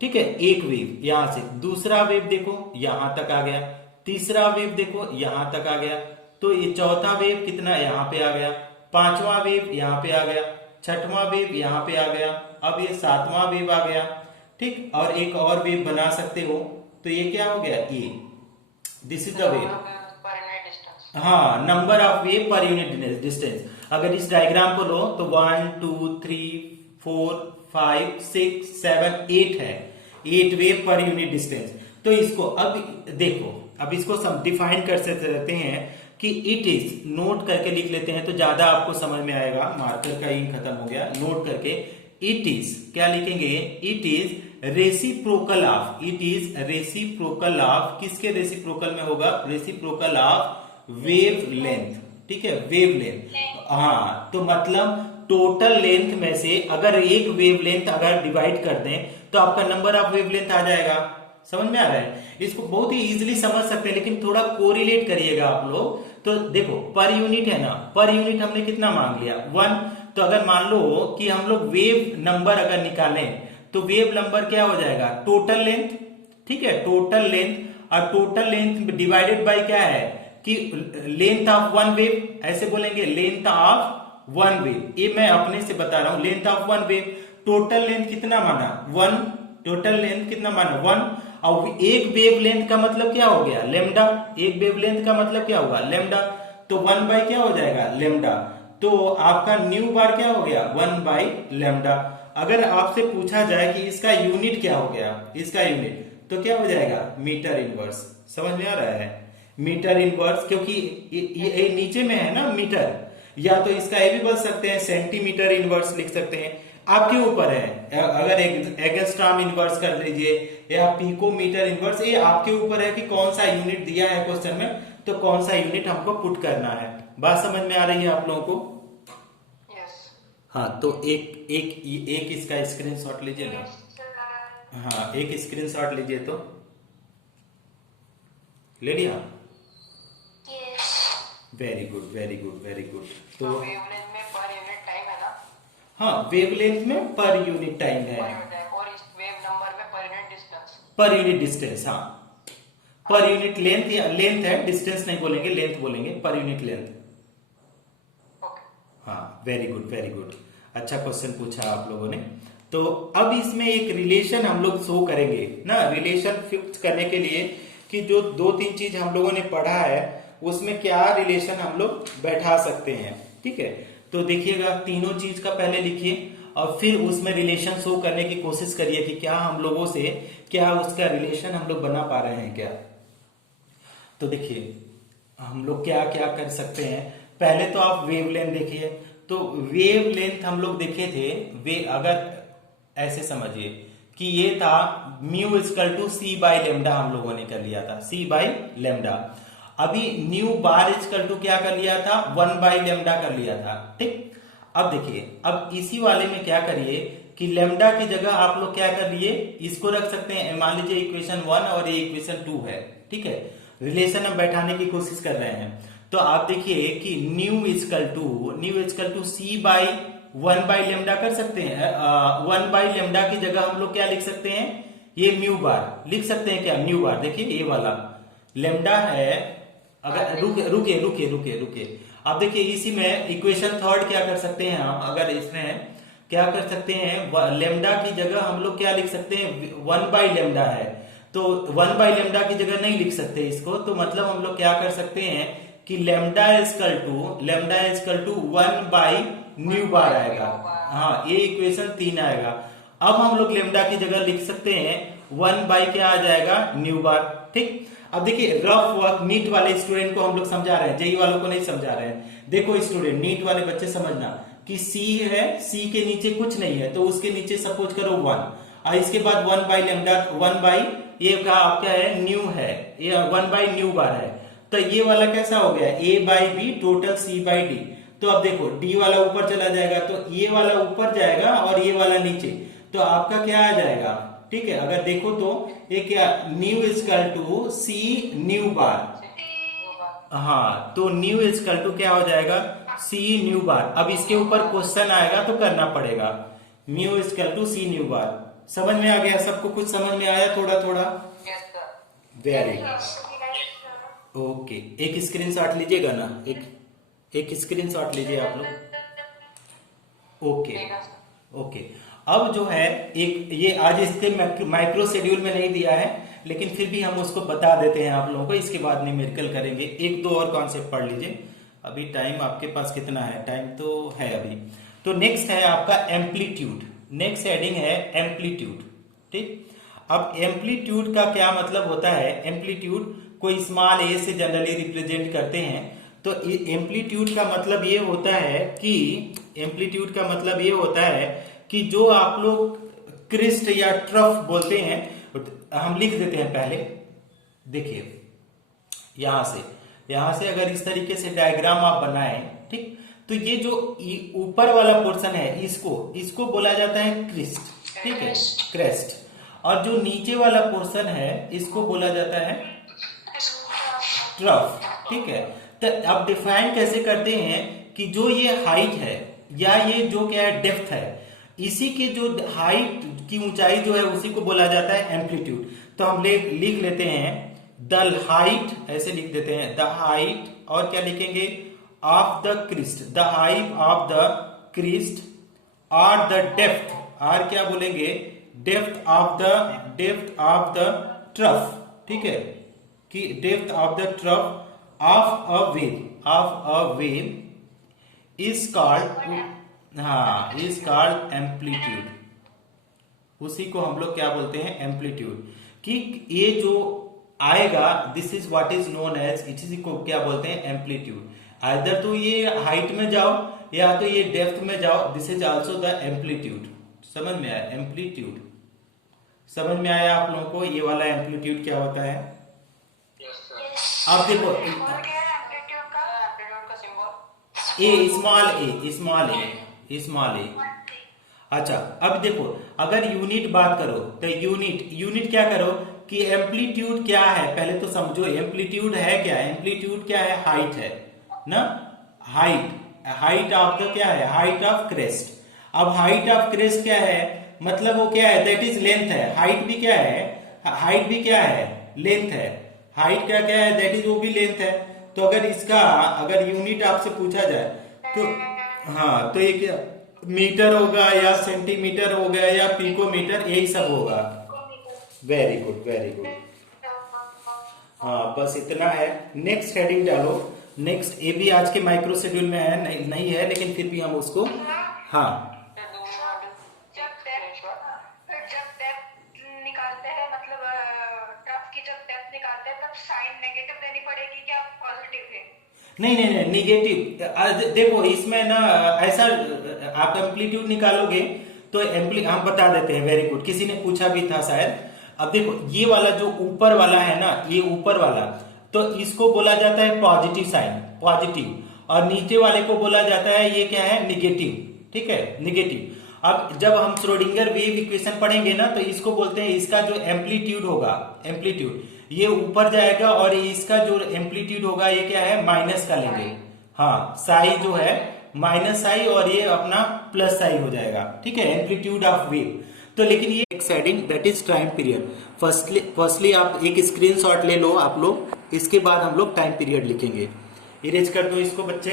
ठीक है, एक वेव यहां से, दूसरा वेव देखो यहां तक आ गया, तीसरा वेव देखो यहां तक आ गया, तो ये चौथा वेव कितना यहां पे आ गया, पांचवा वेव यहां पे आ गया, छठवां वेव यहां पे आ गया, अब ये सातवां वेव आ गया, ठीक। और एक और वेव बना सकते हो, तो ये क्या हो गया, ये this is the wave. Per unit distance. हाँ, number of wave per unit distance. अगर इस डायग्राम को लो तो 1 2 3 4 5 6 7 8 है, 8 वेव पर यूनिट डिस्टेंस। तो इसको अब देखो, अब इसको हम डिफाइन कर सकते हैं कि इट इज, नोट करके लिख लेते हैं तो ज्यादा आपको समझ में आएगा, मार्कर का इंक खत्म हो गया, नोट करके इट इज क्या लिखेंगे, it is reciprocal of, it is reciprocal of, किसके रेसिप्रोकल में होगा, रेसिप्रोकल ऑफ वेव लेंथ, ठीक है, वेव लेंथ। हाँ, तो मतलब टोटल लेंथ में से अगर एक वेव लेंथ अगर डिवाइड कर दें तो आपका नंबर ऑफ वेव लेंथ आ जाएगा। समझ में आ रहा है, इसको बहुत ही इजीली समझ सकते हैं, लेकिन थोड़ा कोरिलेट करिएगा आप लोग। तो देखो पर यूनिट है ना, पर यूनिट हमने कितना मांग लिया, 1। तो अगर मान लो कि हम लोग वेव नंबर अगर निकालें तो वेव नंबर क्या हो जाएगा, टोटल लेंथ, ठीक है, टोटल लेंथ, और टोटल लेंथ डिवाइडेड बाय क्या है कि लेंथ ऑफ वन वेव, ऐसे बोलेंगे लेंथ ऑफ वन वेव। ये मैं अपने से बता रहा हूं, length of one wave, total length कितना माना, 1, टोटल लेंथ कितना माना, 1। और एक वेव लेंथ का मतलब क्या हो गया, लेमडा, एक वेव लेंथ का मतलब क्या होगा, लेमडा, तो 1 बाय क्या हो जाएगा, लेमडा। तो आपका न्यू बार क्या हो गया, 1 बाय लेमडा। अगर आपसे पूछा जाए कि इसका यूनिट क्या हो गया, इसका यूनिट, तो क्या हो जाएगा, मीटर इनवर्स। समझ में आ रहा है, मीटर इनवर्स, क्योंकि ये नीचे में है ना मीटर, या तो इसका ये भी बोल सकते हैं सेंटीमीटर इनवर्स लिख सकते हैं, आपके ऊपर है। अगर एगस्ट्रॉम इनवर्स कर लीजिए या पिकोमीटर इनवर्स, ये आपके ऊपर है कि कौन सा यूनिट दिया है क्वेश्चन में, तो कौन सा यूनिट हमको पुट करना है। बात समझ में आ रही है आप लोगों को? यस। हाँ, तो एक इसका स्क्रीनशॉट लीजिए ना। हाँ, एक स्क्रीनशॉट लीजिए, तो ले लिया, yes. Very good very good very good. तो तो वेवलेंथ में पर यूनिट टाइम है ना, हाँ, वेवलेंथ में पर यूनिट टाइम है, पर यूनिट टाइम, और इस वेव नंबर में पर यूनिट डिस्टेंस, पर यूनिट डिस्टेंस। हाँ, पर यूनिट लेंथ, या लेंथ है, डिस्टेंस नहीं बोलेंगे, लेंथ बोलेंगे, पर यूनिट लेंथ। ओके। हाँ, वेरी गुड वेरी गुड, अच्छा क्वेश्चन पूछा आप लोगों ने। तो अब इसमें एक रिलेशन हम लोग शो करेंगे ना, रिलेशन फिक्स करने के लिए कि जो 2-3 चीज हम लोगों ने पढ़ा है उसमें क्या रिलेशन हम लोग बैठा सकते हैं, ठीक है। तो देखिएगा, तीनों चीज का पहले लिखिए और फिर उसमें रिलेशन शो करने की कोशिश करिए कि क्या हम लोगों से, क्या उसका रिलेशन हम लोग बना पा रहे हैं क्या। तो देखिए हम लोग क्या क्या कर सकते हैं। पहले तो आप वेवलेंथ देखिए, तो वेवलेंथ हम लोग देखे थे, वे अगर ऐसे समझिए कि ये था mu equal to C by lambda, हम लोगों ने कर लिया था सी बाई लेमडा। अभी न्यू बार इक्वल टू क्या कर लिया था, 1 बाई लेमडा कर लिया था, ठीक। अब देखिए, अब इसी वाले में क्या करिए कि लेमडा की जगह आप लोग क्या कर लिए, इसको रख सकते हैं, मान लीजिए इक्वेशन 1 और ये इक्वेशन 2 है, ठीक है। रिलेशन हम बैठाने की कोशिश कर रहे हैं, तो आप देखिए कि nu equal to C by 1 by lambda कर सकते हैं। 1 बाई लेमडा की जगह हम लोग क्या लिख सकते हैं, ये म्यू बार लिख सकते हैं क्या, म्यू बार। देखिए ये वाला लेमडा है, अगर रुके आप देखिए इसी में इक्वेशन 3 क्या कर सकते हैं हम, अगर इसमें क्या कर सकते हैं, लेमडा की जगह हम लोग क्या लिख सकते हैं, 1 बाई लेमडा है, तो 1 बाई लेमडा की जगह नहीं लिख सकते इसको, तो मतलब हम लोग क्या कर सकते हैं कि lambda equal to 1 by nu bar आएगा। हाँ, ये इक्वेशन 3 आएगा। अब हम लोग लेमडा की जगह लिख सकते हैं 1 बाई क्या आ जाएगा, न्यू बार, ठीक। अब देखिए रफ वर्क नीट वाले स्टूडेंट को हम लोग समझा रहे हैं, जेई वालों को नहीं समझा रहे हैं। देखो स्टूडेंट, नीट वाले बच्चे समझना कि सी है, सी के नीचे कुछ नहीं है, तो उसके नीचे सपोज करो 1, और इसके बाद 1 बाई लेमडा, 1 बाई ये का आपका है न्यू है, ये 1 बाई न्यू बार है, तो ये वाला कैसा हो गया, A by B total C by D. तो अब देखो डी वाला ऊपर चला जाएगा, तो ये वाला ऊपर जाएगा और ये वाला नीचे, तो आपका क्या आ जाएगा, ठीक है। अगर देखो तो ये क्या, nu equal to C nu bar, हाँ, तो न्यू इजकल टू क्या हो जाएगा, सी न्यू बार। अब इसके ऊपर क्वेश्चन आएगा तो करना पड़ेगा, nu equal to C nu bar. समझ में आ गया सबको, कुछ समझ में आया थोड़ा थोड़ा? Yes sir. वेरी ओके, एक स्क्रीनशॉट लीजिएगा ना, एक स्क्रीनशॉट लीजिए आप लोग। ओके ओके, अब जो है एक ये आज इसके माइक्रो शेड्यूल में नहीं दिया है, लेकिन फिर भी हम उसको बता देते हैं आप लोगों को, इसके बाद न्यूमेरिकल करेंगे। एक दो और कॉन्सेप्ट पढ़ लीजिए, अभी टाइम आपके पास कितना है, टाइम तो है अभी। तो नेक्स्ट है आपका एम्पलीट्यूड, नेक्स्ट हेडिंग है एम्पलीट्यूड, ठीक। अब एम्पलीट्यूड का क्या मतलब होता है, एम्पलीट्यूड को स्मॉल ए से जनरली रिप्रेजेंट करते हैं। तो एम्पलीट्यूड का मतलब ये होता है कि, एम्पलीट्यूड का मतलब ये होता है कि जो आप लोग क्रिस्ट या ट्रफ बोलते हैं, हम लिख देते हैं पहले। देखिए यहां से अगर इस तरीके से डायग्राम आप बनाएं, ठीक, तो ये जो ऊपर वाला पोर्शन है इसको बोला जाता है क्रिस्ट, ठीक है, क्रेस्ट। और जो नीचे वाला पोर्शन है इसको बोला जाता है ट्रफ, ठीक है। तो अब डिफाइन कैसे करते हैं कि जो ये हाइट है या ये जो क्या है डेप्थ है, इसी के जो हाइट की ऊंचाई जो है उसी को बोला जाता है एम्पलीट्यूड। तो हम लिख लेते हैं द हाइट, ऐसे लिख देते हैं द हाइट, और क्या लिखेंगे, of the crest, the height of the crest, और द डेप्थ, और क्या बोलेंगे, डेप्थ ऑफ द ट्रफ, ठीक है, कि depth of the trough of a wave is called amplitude. उसी को हम लोग क्या बोलते हैं, एम्पलीट्यूड। कि ये जो आएगा, this is what is known as, इसी को क्या बोलते हैं, एम्पलीट्यूड। आइदर तो ये हाइट में जाओ या तो ये डेप्थ में जाओ, this is also the amplitude. समझ में आया, एम्पलीट्यूड समझ में आया आप लोगों को, ये वाला एम्पलीट्यूड क्या होता है। आप देखो स्मॉल ए। अच्छा, अब देखो अगर यूनिट बात करो तो यूनिट क्या करो कि एम्पलीट्यूड क्या है, पहले तो समझो एम्पलीट्यूड है क्या, एम्पलीट्यूड क्या है, हाइट है ना, हाइट ऑफ द क्या है, हाइट ऑफ क्रेस्ट। अब हाइट ऑफ क्रेस्ट क्या है, मतलब वो क्या है, दैट इज लेंथ है। हाइट भी क्या है, लेंथ है। हाइट क्या है, दैट इज वो भी लेंथ है। तो अगर यूनिट आपसे पूछा जाए तो हाँ, तो ये क्या मीटर होगा या सेंटीमीटर हो गया या पिकोमीटर, यही सब होगा। Very good. हाँ, बस इतना है। नेक्स्ट हेडिंग डालो। नेक्स्ट, ये भी आज के माइक्रो शेड्यूल में है, नहीं है, लेकिन फिर भी हम उसको, हाँ, निकालते हैं, मतलब ट्रफ की जब डेप्थ निकालते हैं तब साइन नेगेटिव देनी पड़ेगी क्या पॉजिटिव है? नहीं, निगेटिव। देखो इसमें ना ऐसा, आप एम्पलीट्यूड निकालोगे तो हम बता देते हैं। वेरी गुड, किसी ने पूछा भी था शायद। अब देखो ये वाला जो ऊपर वाला है ना, ये ऊपर वाला, तो इसको बोला जाता है पॉजिटिव साइन, पॉजिटिव। और नीचे वाले को बोला जाता है, ये क्या है, निगेटिव, ठीक है, निगेटिव। अब जब हम श्रोडिंगर वेव इक्वेशन पढ़ेंगे ना, तो इसको बोलते हैं, इसका जो एम्पलीट्यूड होगा, एम्पलीट्यूड ये ऊपर जाएगा, और इसका जो एम्पलीट्यूड होगा ये क्या है, माइनस का लेंगे। हाँ, साई जो है माइनस साई, और ये अपना प्लस साई हो जाएगा, ठीक है, एम्पलीट्यूड ऑफ वेव। तो लेकिन ये एक heading, that is time period. Firstly आप एक स्क्रीनशॉट ले लो आप लोग, इसके बाद हम लोग टाइम पीरियड लिखेंगे। इरेज कर दो इसको बच्चे।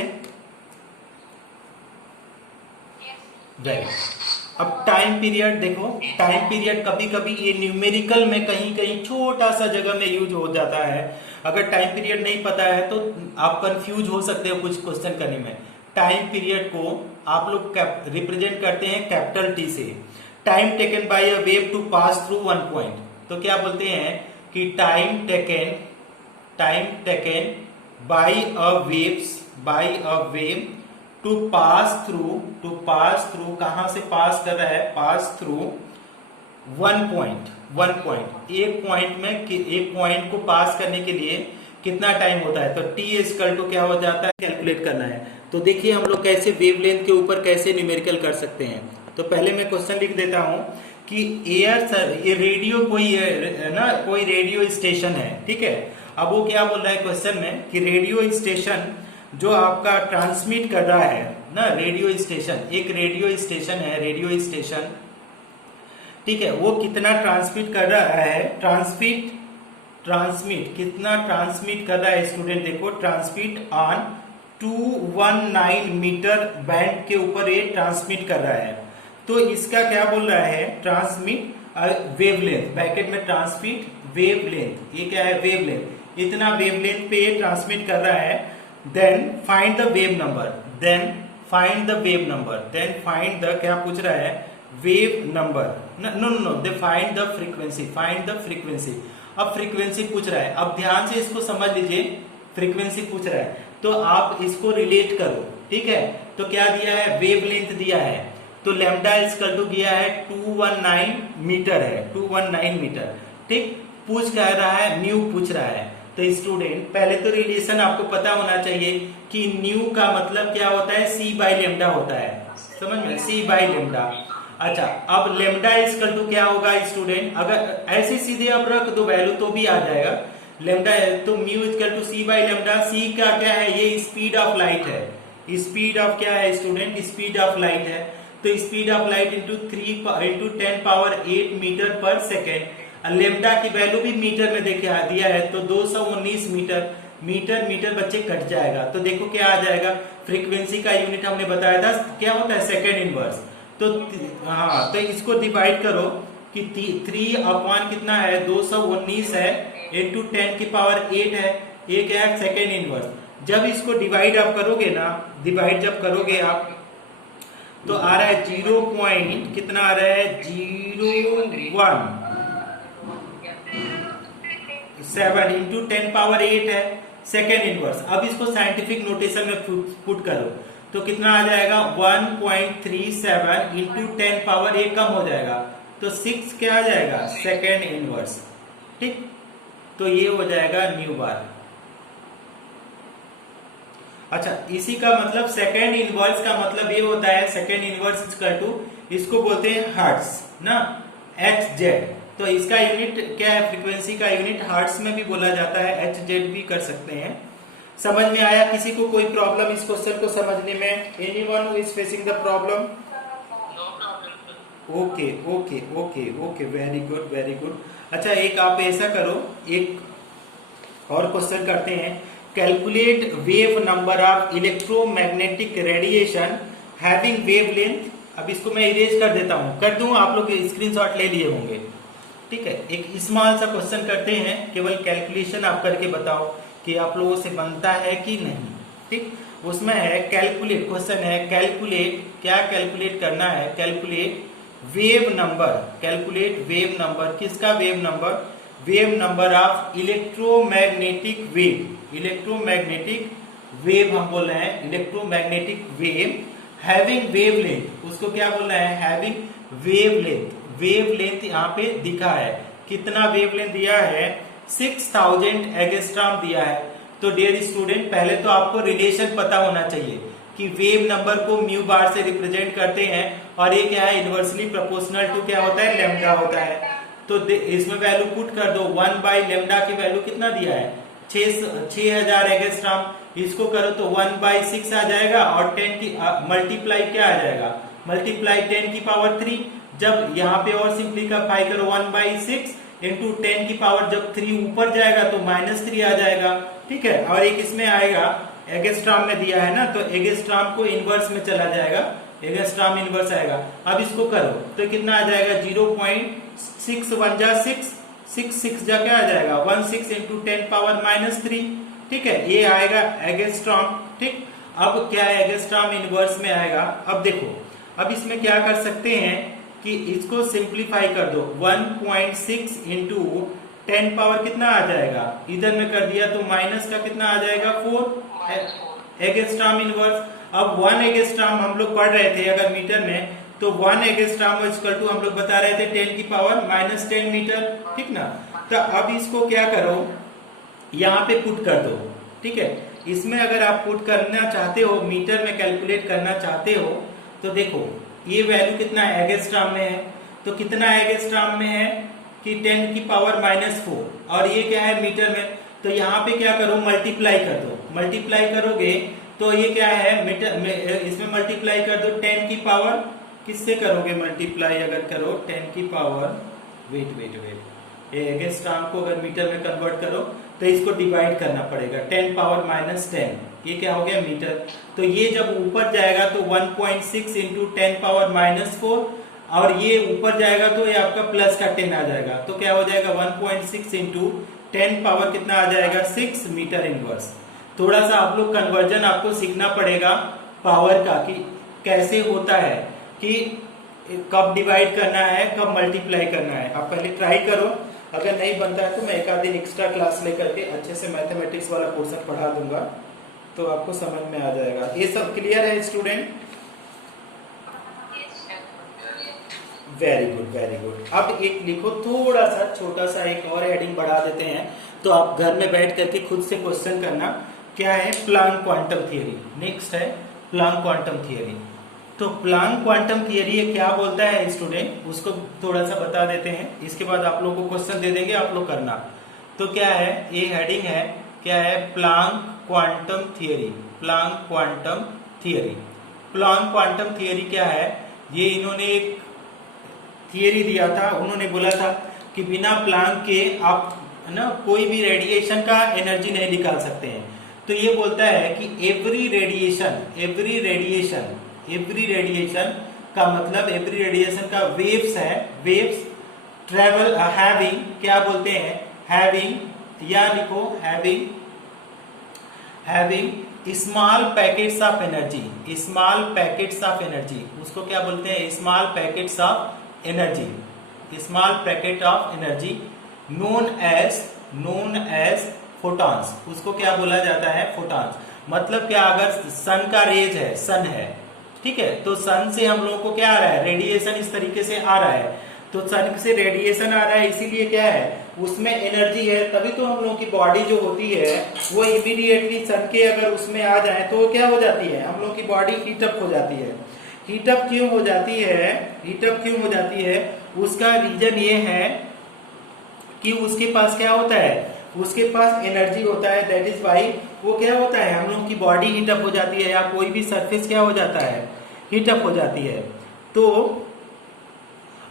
वेरी, अब टाइम पीरियड देखो, टाइम पीरियड कभी कभी ये न्यूमेरिकल में कहीं छोटा सा जगह में यूज हो जाता है। अगर टाइम पीरियड नहीं पता है तो आप कंफ्यूज हो सकते हो कुछ क्वेश्चन करने में। टाइम पीरियड को आप लोग रिप्रेजेंट करते हैं कैपिटल टी से। Time taken by a wave to pass through one point, तो क्या बोलते हैं कि time taken by a wave to pass through, कहां से पास कर रहा है, पास थ्रू वन पॉइंट। एक पॉइंट को पास करने के लिए कितना टाइम होता है, तो टी इक्वल टू क्या हो जाता है, कैलकुलेट करना है। तो देखिए हम लोग कैसे वेवलेंथ के ऊपर कैसे न्यूमेरिकल कर सकते हैं। तो पहले मैं क्वेश्चन लिख देता हूं कि एयर, सर ये रेडियो कोई रेडियो स्टेशन है, ठीक है, अब वो क्या बोल रहा है क्वेश्चन में कि रेडियो स्टेशन जो आपका ट्रांसमिट कर रहा है ना, रेडियो स्टेशन, एक रेडियो स्टेशन है, रेडियो स्टेशन, ठीक है, वो कितना ट्रांसमिट कर रहा है, ट्रांसमिट कितना ट्रांसमिट कर रहा है स्टूडेंट, देखो ट्रांसमिट ऑन 219 मीटर बैंड के ऊपर ये ट्रांसमिट कर रहा है। तो इसका क्या बोल रहा है, ट्रांसमिट वेवलेंथ, ब्रैकेट में ट्रांसमिट वेवलेंथ, ये क्या है वेवलेंथ, इतना वेवलेंथ पे ये ट्रांसमिट कर रहा है। Then find the wave number, then find the wave number, then find the, क्या पूछ रहा है, wave number, no no no, they find the frequency, find the frequency. अब फ्रीक्वेंसी पूछ रहा है, अब ध्यान से इसको समझ लीजिए, फ्रीक्वेंसी पूछ रहा है तो आप इसको रिलेट करो, ठीक है। तो क्या दिया है, वेवलेंथ दिया है, तो लैम्डा इक्वल टू दिया है 219 मीटर है, 219 मीटर, ठीक। पूछ क्या रहा है, न्यू पूछ रहा है। तो स्टूडेंट पहले तो रिलेशन आपको पता होना चाहिए कि न्यू का मतलब क्या होता है, सी बाई लेमडा होता है, समझ में, सी बाई लेमडा। अच्छा, अब लेमडा इक्वल टू क्या होगा स्टूडेंट, अगर ऐसे सीधे आप रख दो वैल्यू तो भी आ जाएगा, लेमडा है तो nu equal to C by lambda. C का क्या है, ये स्पीड ऑफ लाइट है, स्पीड ऑफ क्या है स्टूडेंट, स्पीड ऑफ लाइट है। तो speed of light into 10 power 8 metre per second. Lambda की वैल्यू भी मीटर में देखिए दिया है, तो 219 मीटर, मीटर मीटर बच्चे कट जाएगा, तो देखो क्या आ जाएगा, फ्रीक्वेंसी का यूनिट हमने बताया था क्या होता है, सेकेंड इनवर्स। तो हाँ, तो इसको डिवाइड करो कि 3 अपॉन कितना है, 219 है, इंटू 10 की पावर 8 है, एक है सेकेंड इनवर्स। जब इसको डिवाइड आप करोगे ना, डिवाइड जब करोगे आप तो आ रहा है 0 पॉइंट कितना आ रहा है, 0.17 इंटू 10 पावर 8 है सेकेंड इनवर्स। अब इसको साइंटिफिक नोटेशन में पुट करो तो कितना आ जाएगा, 1.37 इंटू 10 पावर 8 कम हो जाएगा तो 6 क्या आ जाएगा, सेकेंड इनवर्स, ठीक। तो ये हो जाएगा न्यू बार। अच्छा, इसी का मतलब सेकेंड इनवर्स का मतलब ये होता है, सेकेंड इनवर्स इक्वल टू, इसको बोलते हैं हर्ट्ज ना, HZ। तो इसका यूनिट क्या है, फ्रीक्वेंसी का यूनिट हर्ट्ज में भी बोला जाता है, HZ भी कर सकते हैं। समझ में आया किसी को कोई प्रॉब्लम इस क्वेश्चन को समझने में, anyone who is facing the problem? Okay okay okay okay, very good very good. अच्छा, एक आप ऐसा करो, एक और क्वेश्चन करते हैं, calculate wave number of electromagnetic radiation having wavelength. अब इसको मैं इरेज कर देता हूं, कर दूं, आप लोग स्क्रीनशॉट ले लिए होंगे, ठीक है। एक स्मॉल सा क्वेश्चन करते हैं, केवल कैलकुलेशन आप करके बताओ कि आप लोगों से बनता है कि नहीं, ठीक। उसमें है कैलकुलेट, क्वेश्चन है कैलकुलेट, क्या कैलकुलेट करना है, calculate wave number, calculate wave number, किसका wave number, wave number of electromagnetic wave, electromagnetic wave हम बोल रहे हैं, इलेक्ट्रोमैग्नेटिक वेव हैविंग वेवलेंथ, उसको क्या बोल रहे हैं, हैविंग वेवलेंथ। वेवलेंथ यहाँ पे दिखा है, कितना वेवलेंथ दिया है, 6000 एंगस्ट्रॉम दिया है। तो डियर स्टूडेंट पहले तो आपको रिलेशन पता होना चाहिए कि वेव नंबर को म्यू बार से रिप्रेजेंट करते हैं और ये क्या है, इनवर्सली प्रोपोर्शनल टू क्या होता है, लेमडा होता है। तो इसमें वैल्यू पुट कर दो, 1 बाई लेमडा की वैल्यू कितना दिया है, 6000 एंगस्ट्रॉम। इसको करो तो 1 बाई 6 आ जाएगा और 10 की मल्टीप्लाई क्या आ जाएगा, मल्टीप्लाई 10 की पावर 3। जब यहाँ पे और सिंप्लीफाई करो 1 बाई 6 इंटू 10 की पावर, जब 3 ऊपर जाएगा तो -3 आ जाएगा, ठीक है। और एक इसमें आएगा, एंगस्ट्रॉम में दिया है ना, तो एंगस्ट्रॉम को इनवर्स में चला जाएगा, एंगस्ट्रॉम इनवर्स आएगा। अब इसको करो तो कितना आ जाएगा, 0.61 जा 6, 6 जा क्या आ जाएगा, 16 इंटू 10 पावर -3, ठीक है। ये आएगा एंगस्ट्रॉम, ठीक। अब क्या है, एंगस्ट्रॉम इनवर्स में आएगा। अब देखो, अब इसमें क्या कर सकते हैं कि इसको सिंप्लीफाई कर दो, 1.6 इंटू 10 पावर कितना आ जाएगा, इधर में कर दिया तो माइनस का कितना आ जाएगा, 4 एंगस्ट्रॉम इनवर्स। अब 1 एंगस्ट्रॉम हम लोग पढ़ रहे थे अगर मीटर में, तो 1 एंगस्ट्रॉम इक्वल टू हम लोग बता रहे थे 10 की पावर -10 मीटर, ठीक ना। तो अब इसको क्या करो, यहाँ पे पुट कर दो, ठीक है। इसमें अगर आप पुट करना चाहते हो, मीटर में कैलकुलेट करना चाहते हो, तो देखो ये वैल्यू कितना है, एंगस्ट्रॉम में है, तो कितना एंगस्ट्रॉम में है कि 10 की पावर -4, और ये क्या है मीटर में, तो यहाँ पे क्या करो, मल्टीप्लाई कर दो। मल्टीप्लाई करोगे तो ये क्या है, मीटर में, इसमें मल्टीप्लाई कर दो 10 की पावर, किससे करोगे मल्टीप्लाई, अगर करो 10 की पावर, वेट अगेंस्ट टर्म को अगर मीटर में कन्वर्ट करो तो इसको डिवाइड करना पड़ेगा, 10 पावर माइनस 10, ये क्या हो गया मीटर। तो ये जब ऊपर जाएगा तो 1.6 इंटू 10 पावर माइनस 4, और ये ऊपर जाएगा तो ये आपका प्लस का 10 आ जाएगा, तो क्या हो जाएगा 1.6 इंटू 10 पावर कितना आ जाएगा 6 मीटर इनवर्स। थोड़ा सा आप लोग कन्वर्जन आपको सीखना पड़ेगा पावर का, कि कैसे होता है, कि कब डिवाइड करना है, कब मल्टीप्लाई करना है। आप पहले ट्राई करो, अगर नहीं बनता है तो मैं एक आध दिन एक्स्ट्रा क्लास लेकर के अच्छे से मैथमेटिक्स वाला पोर्शन पढ़ा दूंगा, तो आपको समझ में आ जाएगा। ये सब क्लियर है student? Very good very good. अब एक लिखो, थोड़ा सा छोटा सा एक और हेडिंग बढ़ा देते हैं, तो आप घर में बैठ करके खुद से क्वेश्चन करना। क्या है, प्लांक क्वांटम थियरी। नेक्स्ट है प्लांक क्वांटम थियरी। तो प्लांक क्वांटम थियरी क्या बोलता है स्टूडेंट, उसको थोड़ा सा बता देते हैं, इसके बाद आप लोगों को क्वेश्चन दे देंगे, आप लोग करना। तो क्या है, ये हेडिंग है, क्या है, Planck quantum theory. Planck quantum theory, Planck quantum theory क्या है, ये इन्होंने एक थियरी दिया था। उन्होंने बोला था कि बिना प्लांक के आप ना कोई भी रेडिएशन का एनर्जी नहीं निकाल सकते हैं। तो ये बोलता है कि एवरी रेडिएशन का मतलब, एवरी रेडिएशन का वेव्स है, वेव्स ट्रेवल हैविंग, क्या बोलते हैं, हैविंग, या लिखो having small packets of energy. Small packets of energy, उसको क्या बोलते हैं, small packets of energy, small packet of energy known as photons, उसको क्या बोला जाता है, फोटॉन्स। मतलब क्या, अगर सन का रेज है, सन है, ठीक है, तो सन से हम लोगों को क्या आ रहा है, रेडिएशन इस तरीके से आ रहा है, तो सन से रेडिएशन आ रहा है, इसीलिए क्या है, उसमें एनर्जी है, तभी तो हम लोगों की बॉडी जो होती है वो इमीडिएटली सन के अगर उसमें आ जाए तो क्या हो जाती है, हम लोगों की बॉडी हीटअप हो जाती है। हीटअप क्यों हो जाती है, हीटअप क्यों हो जाती है, उसका रीजन ये है कि उसके पास क्या होता है, उसके पास एनर्जी होता है, दैट इज वाई वो क्या होता है, हम लोग की बॉडी हीटअप हो जाती है, या कोई भी सरफेस क्या हो जाता है, हीटअप हो जाती है। तो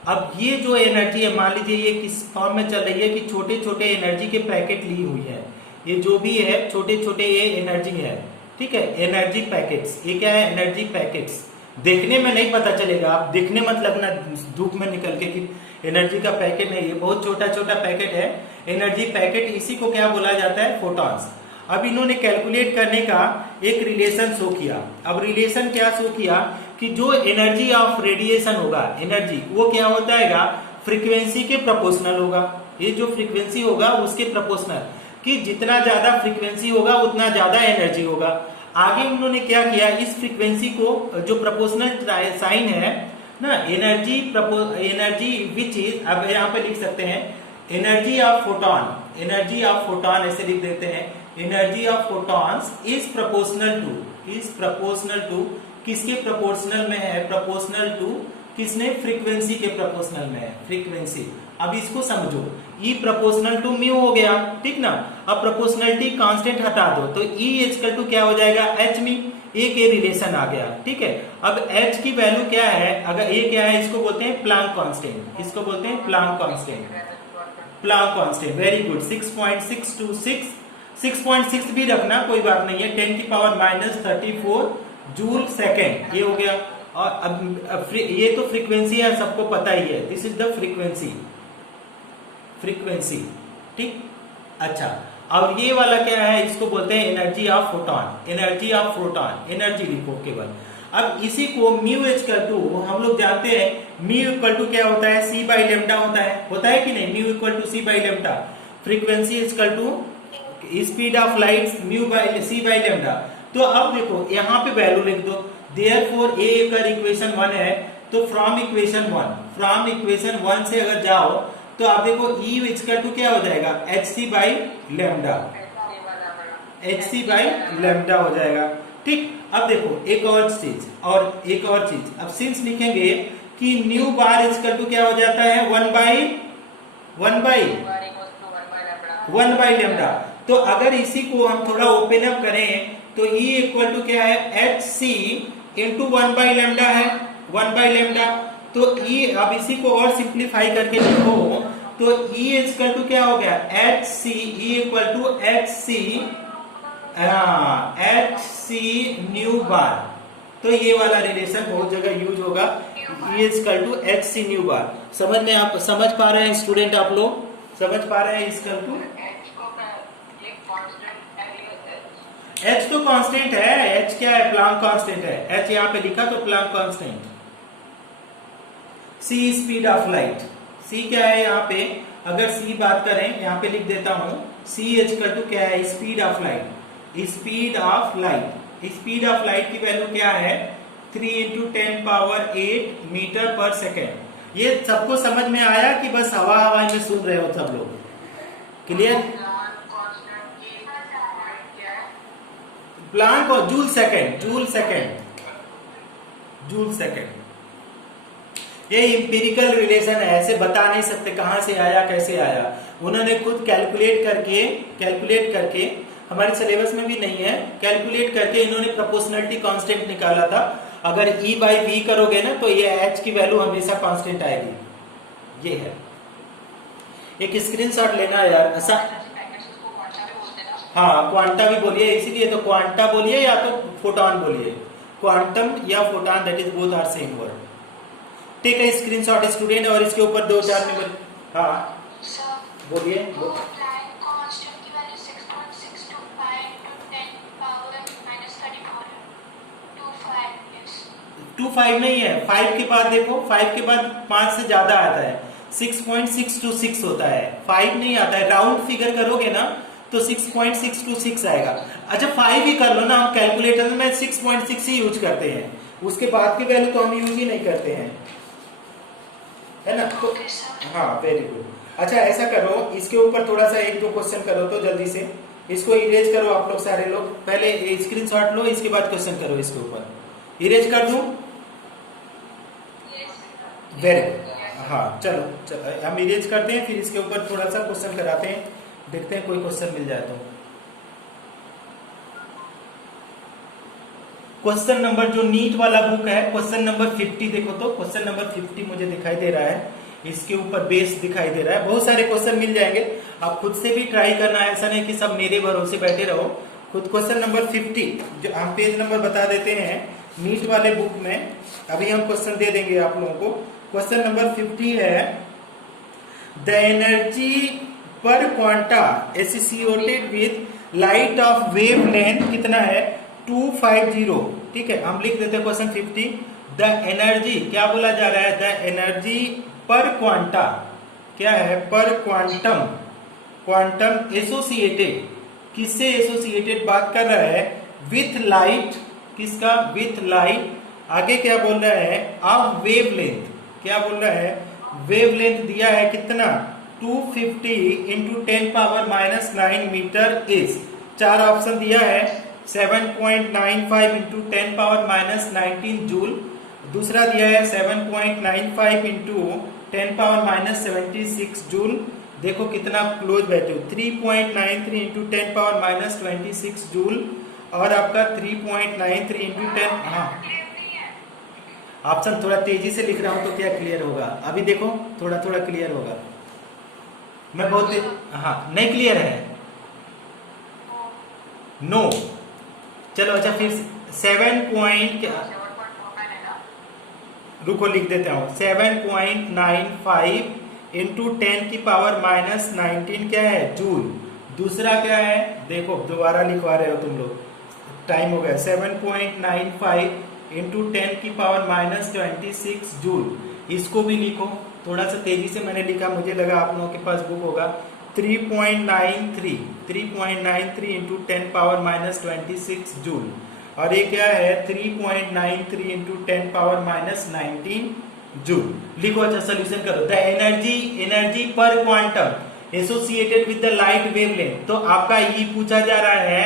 अब ये जो एनर्जी है, मान लीजिए ये किस फॉर्म में चल रही है, कि छोटे छोटे एनर्जी के पैकेट ली हुई है, ये जो भी है छोटे छोटे ये एनर्जी है, ठीक है, एनर्जी पैकेट्स, ये क्या है, एनर्जी पैकेट्स। देखने में नहीं पता चलेगा, आप देखने मत लगना धूप में निकल के कि एनर्जी का पैकेट नहीं, ये बहुत छोटा छोटा पैकेट है, एनर्जी पैकेट, इसी को क्या बोला जाता है, फोटॉन्स। अब इन्होंने कैलकुलेट करने का एक रिलेशन शो किया। अब रिलेशन क्या शो किया, कि जो एनर्जी ऑफ रेडिएशन होगा, एनर्जी वो क्या होता है, फ्रीक्वेंसी के प्रोपोर्शनल होगा। ये जो फ्रीक्वेंसी होगा उसके प्रोपोर्शनल, कि जितना ज्यादा फ्रीक्वेंसी होगा उतना ज्यादा एनर्जी होगा। आगे उन्होंने क्या किया, इस फ्रीक्वेंसी को जो प्रोपोर्शनल साइन है ना, एनर्जी विच इज, अब यहाँ पे लिख सकते हैं एनर्जी ऑफ फोटॉन ऐसे लिख देते हैं, energy of photons is proportional to, किसके प्रोपोर्शनल में है, प्रोपोर्शनल टू किसने, फ्रीक्वेंसी के प्रोपोर्शनल में है, फ्रीक्वेंसी। अब इसको समझो, E प्रोपोर्शनल टू म्यू हो गया, ठीक ना। अब प्रोपोर्शनलिटी कांस्टेंट हटा दो तो E इक्वल टू क्या हो जाएगा, H में, एक ये रिलेशन आ गया, ठीक है। अब H की वैल्यू क्या है, अगर ये क्या है, इसको बोलते हैं प्लांक कांस्टेंट, इसको बोलते हैं प्लांक कांस्टेंट, वेरी गुड। 6.626, 6.6 भी रखना कोई बात नहीं है, 10 की पावर माइनस 34 जूल सेकेंड, ये हो गया। और अब ये तो फ्रीक्वेंसी है, सबको पता ही है, दिस इज द फ्रीक्वेंसी, ठीक। अच्छा, और ये वाला क्या है, इसको बोलते हैं एनर्जी ऑफ फोटॉन, एनर्जी लिखो केवल। अब इसी को म्यू इक्वल टू, हम लोग जानते हैं म्यू इक्वल टू क्या होता है, C बाई लेम्डा होता है कि नहीं, mu equal to C by lambda, frequency equal to speed of light mu by C by lambda. तो अब देखो यहाँ पे वैल्यू लिख दो, देयरफॉर ए का इक्वेशन 1 है, तो फ्रॉम इक्वेशन 1 से अगर जाओ तो आप देखो E इक्वल टू क्या हो जाएगा, HC बाई लेम्डा हो जाएगा, ठीक। अब देखो एक और चीज, अब सिंस लिखेंगे कि न्यू बार इक्वल टू क्या हो जाता है, 1 बाई लेम्डा। तो अगर इसी को हम थोड़ा ओपन अप करें तो E इक्वल टू क्या है, एच सी इंटू 1/λ है, 1/λ। तो E, अब इसी को और सिंप्लीफाई करके लिखो तो E इक्वल टू क्या हो गया, H C, E equal to H C nu bar. तो ये वाला रिलेशन बहुत जगह यूज होगा, E equal to H C nu bar. समझ में, आप समझ पा रहे हैं स्टूडेंट, आप लोग समझ पा रहे हैं इक्वल टू H तो कांस्टेंट है, H क्या है, प्लांक कांस्टेंट है। H यहाँ पे लिखा तो Planck constant. C speed of light, C क्या है यहाँ पे, अगर C बात करें यहाँ पे लिख देता हूँ, C इक्वल टू क्या है, speed of light. Speed of light, speed of light की वैल्यू क्या है, 3 × 10⁸ मीटर पर सेकेंड। ये सबको समझ में आया कि बस हवा हवा में सुन रहे हो सब लोग, क्लियर? प्लांक और joule second, joule second, joule second. ये इंपेरिकल रिलेशन है, ऐसे बता नहीं सकते कहां से आया कैसे आया। उन्होंने खुद कैलकुलेट करके हमारे सिलेबस में भी नहीं है, कैलकुलेट करके इन्होंने प्रोपोर्शनलिटी कांस्टेंट निकाला था। अगर E/V करोगे ना तो ये H की वैल्यू हमेशा कांस्टेंट आएगी। ये है, एक स्क्रीनशॉट लेना यार ऐसा। हाँ, क्वांटा भी बोलिए, इसीलिए तो क्वांटा बोलिए या तो फोटॉन बोलिए, क्वांटम या photon, that is both are same word. Take a screenshot student और इसके ऊपर 2-4 नंबर। हाँ बोलिए। 25 नहीं है, 5 के बाद देखो, 5 के बाद 5 से ज्यादा आता है, 6.626 होता है, 5 नहीं आता है। राउंड फिगर करोगे ना तो 6.626 आएगा। अच्छा 5 ही कर लो ना, हम कैलकुलेटर में 6.6 ही यूज करते हैं, उसके बाद की वैल्यू तो हम यूज ही नहीं करते हैं, है ना? तो हाँ, वेरी गुड। अच्छा ऐसा करो, इसके ऊपर थोड़ा सा 1-2 क्वेश्चन करो तो जल्दी से, इसको इरेज करो आप लोग सारे लोग, पहले स्क्रीनशॉट लो, इसके बाद क्वेश्चन करो इसके ऊपर। इरेज कर दूं? Very good. हाँ चलो हम इरेज करते हैं, फिर इसके ऊपर थोड़ा सा क्वेश्चन कराते हैं, देखते हैं कोई क्वेश्चन मिल जाए तो। क्वेश्चन नंबर जो नीट वाला बुक है, क्वेश्चन नंबर 50 देखो तो, क्वेश्चन नंबर 50 मुझे दिखाई दे रहा है, इसके ऊपर बेस दिखाई दे रहा है। बहुत सारे क्वेश्चन मिल जाएंगे, आप खुद से भी ट्राई करना है, ऐसा नहीं कि सब मेरे भरोसे बैठे रहो। खुद क्वेश्चन नंबर 50 जो हम पेज नंबर बता देते हैं नीट वाले बुक में, अभी हम क्वेश्चन दे देंगे आप लोगों को। क्वेश्चन नंबर 50 है, द एनर्जी पर quanta associated with light of wave length कितना है, 250। ठीक है, हम लिख देते हैं क्वेश्चन 50। द एनर्जी क्या बोला जा रहा है, द एनर्जी पर क्वांटा क्या है, पर क्वांटम, क्वांटम एसोसिएटेड, किससे एसोसिएटेड बात कर रहा है, विथ लाइट, किसका, विथ लाइट। आगे क्या बोल रहा है, ऑफ वेव लेंथ, क्या बोल रहा है, वेव लेंथ दिया है कितना, 250 × 10⁻⁹ मीटर इज। 4 ऑप्शन दिया है, 7.95 × 10⁻⁻19 जूल, दूसरा दिया है 7.95 × 10⁻⁻76 जूल। देखो कितना क्लोज बैठे हो, 3.93 × 10⁻⁻26 जूल, और आपका 3.93 × 10। हाँ ऑप्शन थोड़ा तेजी से लिख रहा हूं तो क्या क्लियर होगा, अभी देखो थोड़ा थोड़ा क्लियर होगा, मैं बहुत हाँ नहीं क्लियर है, नो चलो अच्छा फिर 7 रुको लिख देता हूं, 7.95 × 10⁻⁻19 क्या है, जूल। दूसरा क्या है, देखो दोबारा लिखवा रहे हो तुम लोग, टाइम हो गया, 7.95 × 10⁻⁻26 जूल। इसको भी लिखो, थोड़ा सा तेजी से मैंने लिखा, मुझे लगा आप लोगों के पास बुक होगा। 3.93 × 10⁻⁻26 जूल, और ये क्या है, 3.93 × 10⁻⁻19 जूल। लिखो, अच्छा सोल्यूशन करो। द एनर्जी पर quantum associated with the light wavelength, तो आपका ई पूछा जा रहा है,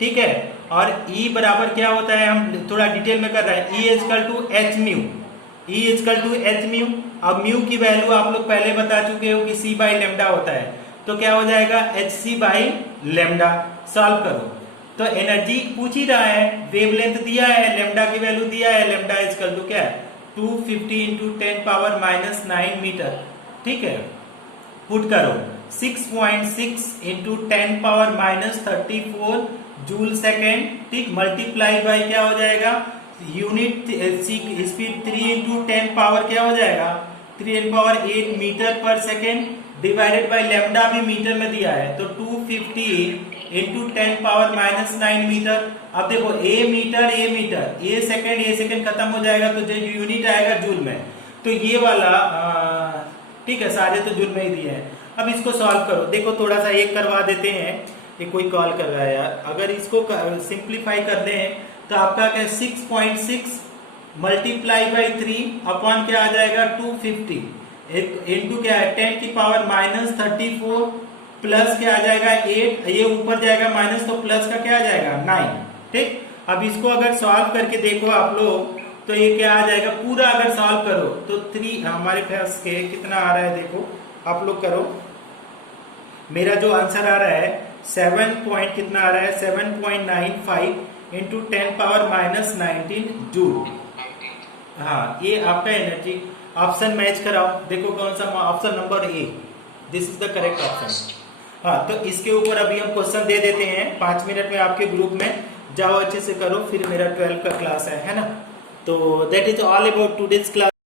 ठीक है, और ई बराबर क्या होता है, हम थोड़ा डिटेल में कर रहे हैं, E equal to H mu, E equal to H mu. अब म्यू की वैल्यू आप लोग पहले बता चुके हो कि c/λ होता है, तो क्या हो जाएगा hc बाई लेमडा। सॉल्व करो तो एनर्जी पूछ ही रहा है, वेवलेंथ दिया है, लेमडा की वैल्यू दिया है, लेमडा इक्वल टू क्या है 250 इंटू 10 पावर माइनस 9 मीटर। ठीक है, पुट करो 6.6 into 10 power minus 34 joule second. ठीक, मल्टीप्लाई बाई क्या हो जाएगा यूनिट स्पीड 3 इंटू 10 पावर क्या हो जाएगा 3 power 8 metre per second divided by lambda भी मीटर में दिया है तो 250 इंटू 10 पावर माइनस 9 मीटर। अब देखो ए मीटर ए सेकेंड खत्म हो जाएगा तो जो यूनिट आएगा जूल में, तो ये वाला ठीक है सारे तो जूल में ही दिए हैं। अब इसको सॉल्व करो, देखो थोड़ा सा एक करवा देते हैं, ये कोई कॉल कर रहा है यार। अगर इसको सिंप्लीफाई कर दें तो आपका क्या 6.6 मल्टीप्लाई बाई 3 अपॉन क्या आ जाएगा 250 इंटू क्या है 10 की पावर माइनस 34 प्लस क्या आ जाएगा 8, ये ऊपर जाएगा माइनस तो प्लस का क्या आ जाएगा 9। ठीक, अब इसको अगर सॉल्व करके देखो आप लोग तो ये क्या आ जाएगा, पूरा अगर सॉल्व करो तो 3 हमारे पास के कितना आ रहा है देखो आप लोग करो, मेरा जो आंसर आ रहा है 7 पॉइंट कितना आ रहा है 7.95 इंटू 10 पावर माइनस 19 जूल। हाँ, ये आपका एनर्जी। ऑप्शन मैच कराओ, देखो कौन सा option number A, this is the correct option. हाँ, तो इसके ऊपर अभी हम क्वेश्चन दे देते हैं 5 मिनट में, आपके ग्रुप में जाओ अच्छे से करो, फिर मेरा 12 का क्लास है ना। तो that is all about today's class.